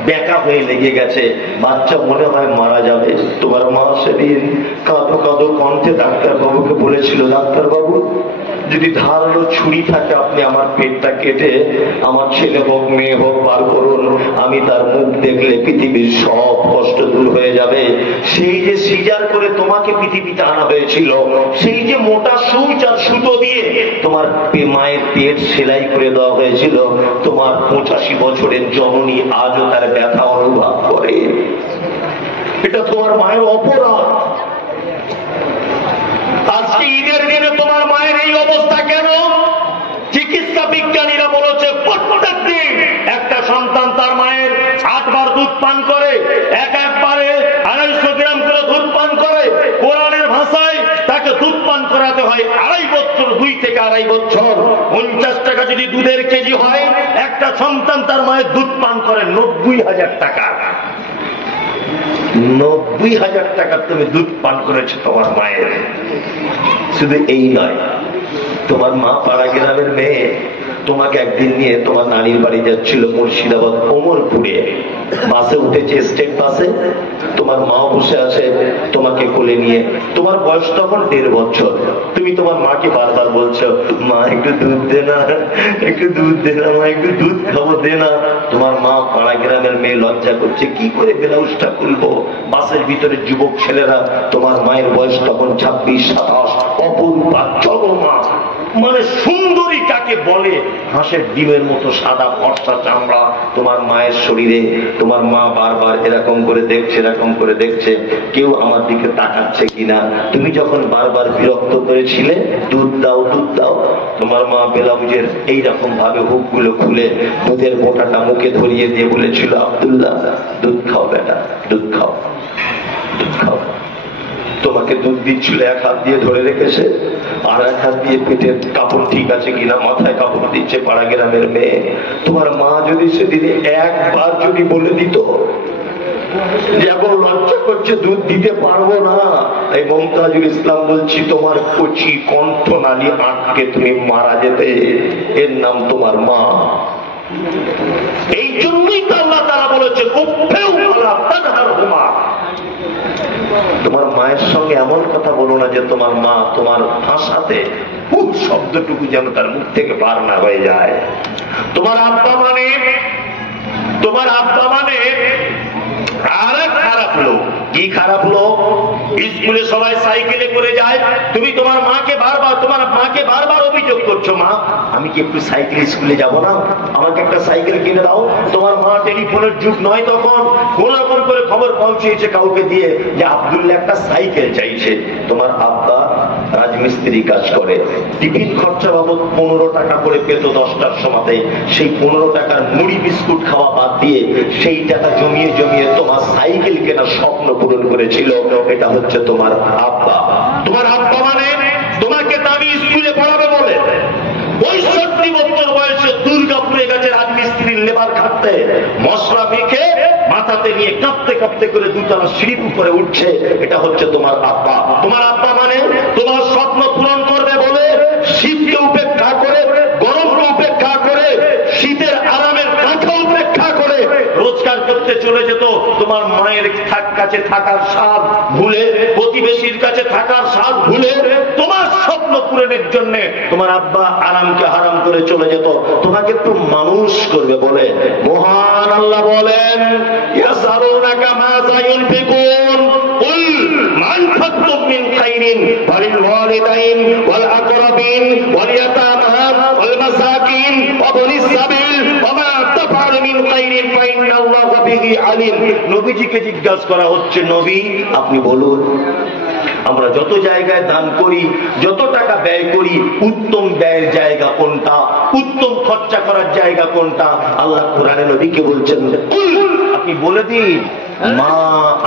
বেঁকা হয়ে লেগে গেছে, বাচ্চা মনে হয় মারা যাবে। তোমার মা সেদিন কাঁদো কাঁদো কণ্ঠে ডাক্তার বাবুকে বলেছিল, ডাক্তার বাবু যদি ধারালো ছুরি থাকে আপনি আমার পেটটা কেটে আমার ছেলে হোক মেয়ে হোক বার করুন, আমি তার মুখ দেখলে পৃথিবীর সব কষ্ট দূর হয়ে যাবে। সেই যে সিজার করে তোমাকে পৃথিবীতে আনা হয়েছিল, সেই যে মোটা সুচ আর সুতো দিয়ে তোমার মায়ের পেট সেলাই করে দেওয়া হয়েছিল, তোমার 85 বছরের জননী আজও তার ব্যথা অনুভব করে। এটা তোমার মায়ের অপরাধ। আজকে ঈদের দিনে তোমার মায়ের এই অবস্থা কেন? চিকিৎসা বিজ্ঞানীরা বলেছে প্রত্যেক দিন একটা সন্তান তার মায়ের 8 বার দুধ পান করে, একবারে 250 গ্রাম করে দুধ পান করে। কোরআনের ভাষায় তাকে দুধ পান করাতে হয় 2.5 বছর, 2 থেকে 2.5 বছর। 50 টাকা যদি দুধের কেজি হয়, একটা সন্তান তার মায়ের দুধ পান করে 90,000 টাকা। 90,000 টাকার তুমি দুধ পান করেছো তোমার মায়ের। শুধু এই নয়, তোমার মা পাড়া গ্রামের মেয়ে, তোমাকে একদিন নিয়ে তোমার নানির বাড়ি যাচ্ছিল মুর্শিদাবাদ ওমরপুরে, বাসে উঠেছে, স্টেট বাসে, তোমার মাও বসে আছে তোমাকে কোলে নিয়ে। তোমার বয়স তখন 1.5 বছর। তুমি তোমার মাকে বারবার বলছো, মা একটু দুধ দে না, একটু দুধ দে না, মা একটু দুধ খাবো, দে না। তোমার মা পাড়া গ্রামের মেয়ে লজ্জা করছে, কি করে ব্লাউজটা খুলবো। বাসের ভিতরে যুবক ছেলেরা, তোমার মায়ের বয়স তখন 26, 27, অপরূপা চরমা, মানে সুন্দরী কাকে বলে, হাঁসের ডিমের মতো সাদা ফর্সা চামড়া তোমার মায়ের শরীরে। তোমার মা বারবার এরকম করে দেখছে, এরকম করে দেখছে, কেউ আমার দিকে তাকাচ্ছে কিনা। তুমি যখন বারবার বিরক্ত করেছিলে, দুধ দাও দুধ দাও, তোমার মা ব্লাউজের এইরকম ভাবে হুকগুলো খুলে দুধের মোটাটা মুখে ধরিয়ে দিয়ে বলেছিল, আব্দুল্লাহ দুধ খাও বেটা, দুধ খাও, দুধ খাও। তোমাকে দুধ দিচ্ছিল, 1 হাত দিয়ে ধরে রেখেছে, আর 1 হাত দিয়ে পেটের কাপড় ঠিক আছে কিনা মাথায় কাপড় দিচ্ছে পাড়া গ্রামের মেয়ে। তোমার মা যদি সেদিনে একবার যদি বলে দিত যে এখন লজ্জা করছে, দুধ দিতে পারবো না, এই মমতাজুল ইসলাম বলছি, তোমার কচি কণ্ঠনালী আটকে তুমি মারা যেতে। এর নাম তোমার মা। এই জন্যই তো আল্লাহ তাআলা বলেছে, তোমার মায়ের সঙ্গে এমন কথা বলো না যে তোমার মা তোমার ভাষাতে শব্দটুকু যেন তার মুখ থেকে বার না হয়ে যায়। তোমার আব্বা মানে আর খারাপ লোক। কি খারাপ লোক? স্কুলে সবাই সাইকেলে করে যায়, তুমি তোমার মাকে বারবার অভিযোগ করছো, মা আমি কি একটু সাইকেল স্কুলে যাব না, আমাকে একটা সাইকেল কিনে দাও। তোমার মা, টেলিফোনের যুগ নয় তখন, কোন রকম করে খবর পৌঁছেছে কাউকে দিয়ে যে আব্দুল্লাহ একটা সাইকেল চাইছে। তোমার আব্বা রাজমিস্ত্রি কাজ করে, টিফিন খরচা বাবদ 15 টাকা করে পেত 10টার সময়তে। সেই 15 টাকার মুড়ি বিস্কুট খাওয়া বাদ দিয়ে সেই টাকা জমিয়ে জমিয়ে তোমার সাইকেল কেনার স্বপ্ন পূরণ করেছিল। এটা হচ্ছে তোমার আব্বা। তোমার আব্বা মানে তোমাকে দাবি স্কুলে পড়াবে বলে 65 বছর বয়সে দুর্গাপুরে গেছে রাজমিস্ত্রির লেবার খাটতে, মশলা মেখে মাথাতে নিয়ে কাঁপতে কাঁপতে করে 2তলা সিঁড়ির উপরে উঠছে। এটা হচ্ছে তোমার আব্বা। তোমার আব্বা মানে তোমার স্বপ্ন পূরণ করবে বলে শীতকে উপেক্ষা করে, গরমকে উপেক্ষা করে, শীতের আরামের কাছে উপেক্ষা করে রোজগার করতে চলে যেত। তোমার মায়ের কাছে থাকার স্বাদ ভুলে, প্রতিবেশীর কাছে থাকার স্বাদ ভুলে তোমার স্বপ্ন পূরণের জন্য তোমার আব্বা আরামকে হারাম করে চলে যেত। তোমাকে একটু মানুষ করবে বলে মহান আল্লাহ বলেন, ইয়াসালুনাকা মাযা ইউনফিকুন কুল মা আনফাকতুম মিন খাইরিন ফালিল ওয়ালিদাইন ওয়াল আকরাবিন ওয়াল ইয়াতামা ওয়াল মাসাকিন ওয়া বনিস সাবিল ওয়া মা তাফআলু মিন খাইরিন ফাইন্নাল্লাহা বিহি আলিম। নবীজিকে জিজ্ঞাসা করা হচ্ছে, নবী আপনি বলুন আমরা যত জায়গায় দান করি, যত টাকা ব্যয় করি, উত্তম ব্যয়ের জায়গা কোনটা, উত্তম খরচা করার জায়গা কোনটা? আল্লাহ কোরআনে নবীকে বলছেন, আপনি বলে দিন মা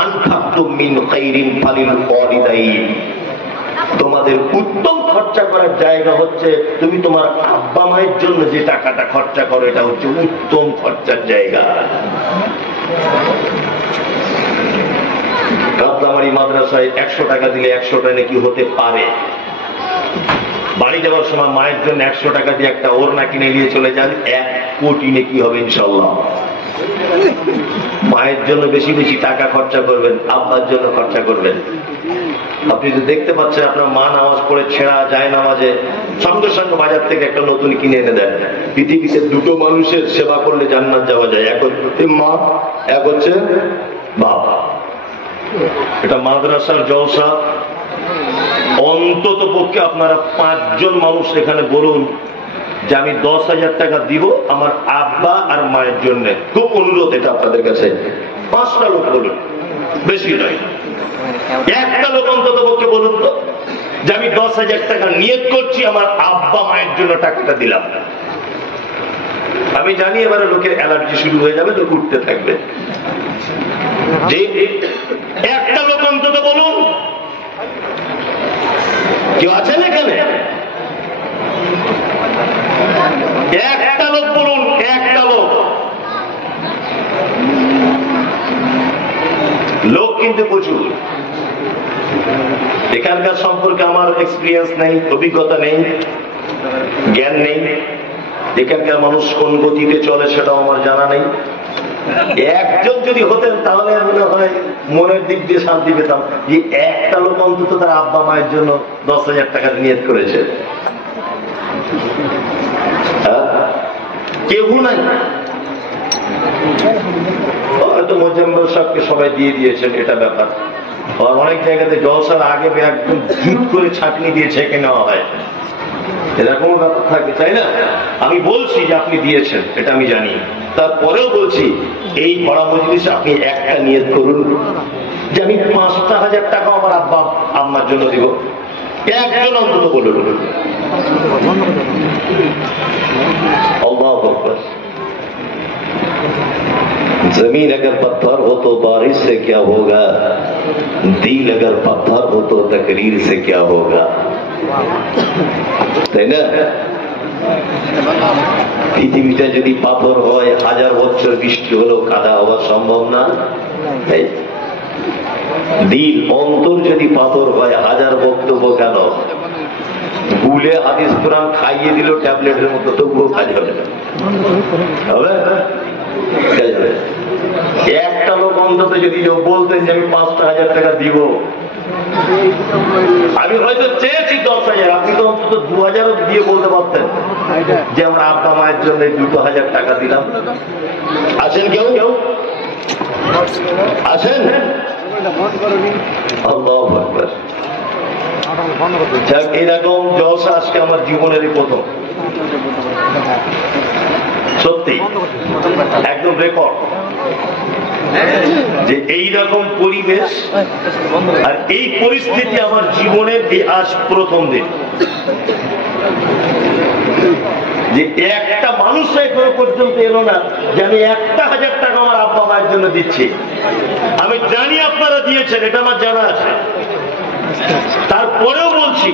আনফাকতুম মিন খাইরিন ফালিল ওয়ালিদাইন। তোমাদের উত্তম খরচা করার জায়গা হচ্ছে তুমি তোমার আব্বা মায়ের জন্য যে টাকাটা খরচা করো, এটা হচ্ছে উত্তম খরচার জায়গা। কাবলামারি মাদ্রাসায় 100 টাকা দিলে 100টা নাকি হতে পারে। বাড়ি যাওয়ার সময় মায়ের জন্য 100 টাকা দিয়ে একটা ওড়না কিনে নিয়ে চলে যান, 1 কোটি নাকি হবে ইনশাল্লাহ। মায়ের জন্য বেশি বেশি টাকা খরচা করবেন, আব্বার জন্য খরচা করবেন। আপনি তো দেখতে পাচ্ছেন আপনার মা নামাজ পড়ে ছেঁড়া যায় নামাজে, সঙ্গে সঙ্গে বাজার থেকে একটা নতুন কিনে এনে দেন। পৃথিবীতে 2টো মানুষের সেবা করলে জান্নাত যাওয়া যায়, এক হচ্ছে মা, এক হচ্ছে বাবা। এটা মাদ্রাসার জলসা। অন্তত পক্ষে আপনারা 5 জন মানুষ এখানে বলুন যে আমি 10,000 টাকা দিব আমার আব্বা আর মায়ের জন্য। খুব অনুরোধ এটা আপনাদের কাছে, 5টা লোক বলুন, বেশি নয়। একটা লোক অন্তত পক্ষে বলুন তো যে আমি 10,000 টাকা নিয়ত করছি আমার আব্বা মায়ের জন্য টাকাটা দিলাম। আমি জানি এবারে লোকের অ্যালার্জি শুরু হয়ে যাবে, লোক উঠতে থাকবে। যে একটা লোক অন্তত বলুন, কেউ আছেন এখানে? একটা লোক বলুন, একটা লোক। লোক কিন্তু প্রচুর। এখানকার সম্পর্কে আমার এক্সপিরিয়েন্স নেই, অভিজ্ঞতা নেই, জ্ঞান নেই। এখানকার মানুষ কোন গতিতে চলে সেটাও আমার জানা নেই। একজন যদি হতেন তাহলে মনে হয় মনের দিক দিয়ে শান্তি পেতাম যে একটা লোক অন্তত তার আব্বা মায়ের জন্য 10,000 টাকা নিয়ত করেছে। কেউ নাই, হয়তো মোজাম্মেল সাহেবকে সবাই দিয়ে দিয়েছেন, এটা ব্যাপার। অনেক জায়গাতে জলসার আগে একদম জুট করে ছাঁকনি দিয়ে ছেঁকে নেওয়া হয়, এরকম ব্যাপার থাকে, তাই না? আমি বলছি যে আপনি দিয়েছেন, এটা আমি জানি। তারপরেও বলছি এই পড়া মজলিসে আপনি একটা নিয়ত করুন যে আমি 5,000 টাকা আমার আব্বা আম্মার জন্য দিব। একজন অন্তত বলুন। আল্লাহু আকবার। जमीन अगर पत्थर हो तो बारिश से क्या होगा, दिल अगर पत्थर हो तो तकरीर से क्या होगा। তাই না? পৃথিবীটা যদি পাথর হয় 1000 বছর বৃষ্টি হলেও কাদা হওয়া সম্ভব না। দিল অন্তর যদি পাথর হয় 1000 বক্তব্য কেন, গুলে হাদিস কোরআন খাইয়ে দিল ট্যাবলেটের মতো, তবুও কাজ হবে না। একটা লোক অন্তত যদি বলতেন যে আমি 5,000 টাকা দিব, আমি হয়তো চেয়েছি 10,000, আপনি তো অন্তত 2,000 দিয়ে বলতে পারতেন যে আমরা আব্বা মায়ের জন্য 2,000 টাকা দিলাম। আছেন কেউ? কেউ আছেন? আল্লাহু আকবার। এরকম জলসা আজকে আমার জীবনেরই প্রথম, সত্যি একদম রেকর্ড। যে এই রকম পরিবেশ আর এই পরিস্থিতি আমার জীবনের এই আজ প্রথম দিন, যে একটা মানুষ এখনো পর্যন্ত এলো না যে আমি 1,000 টাকা আমার আব্বা মায়ের জন্য দিচ্ছি। আমি জানি আপনারা দিয়েছেন, এটা আমার জানা আছে, তারপরেও বলছি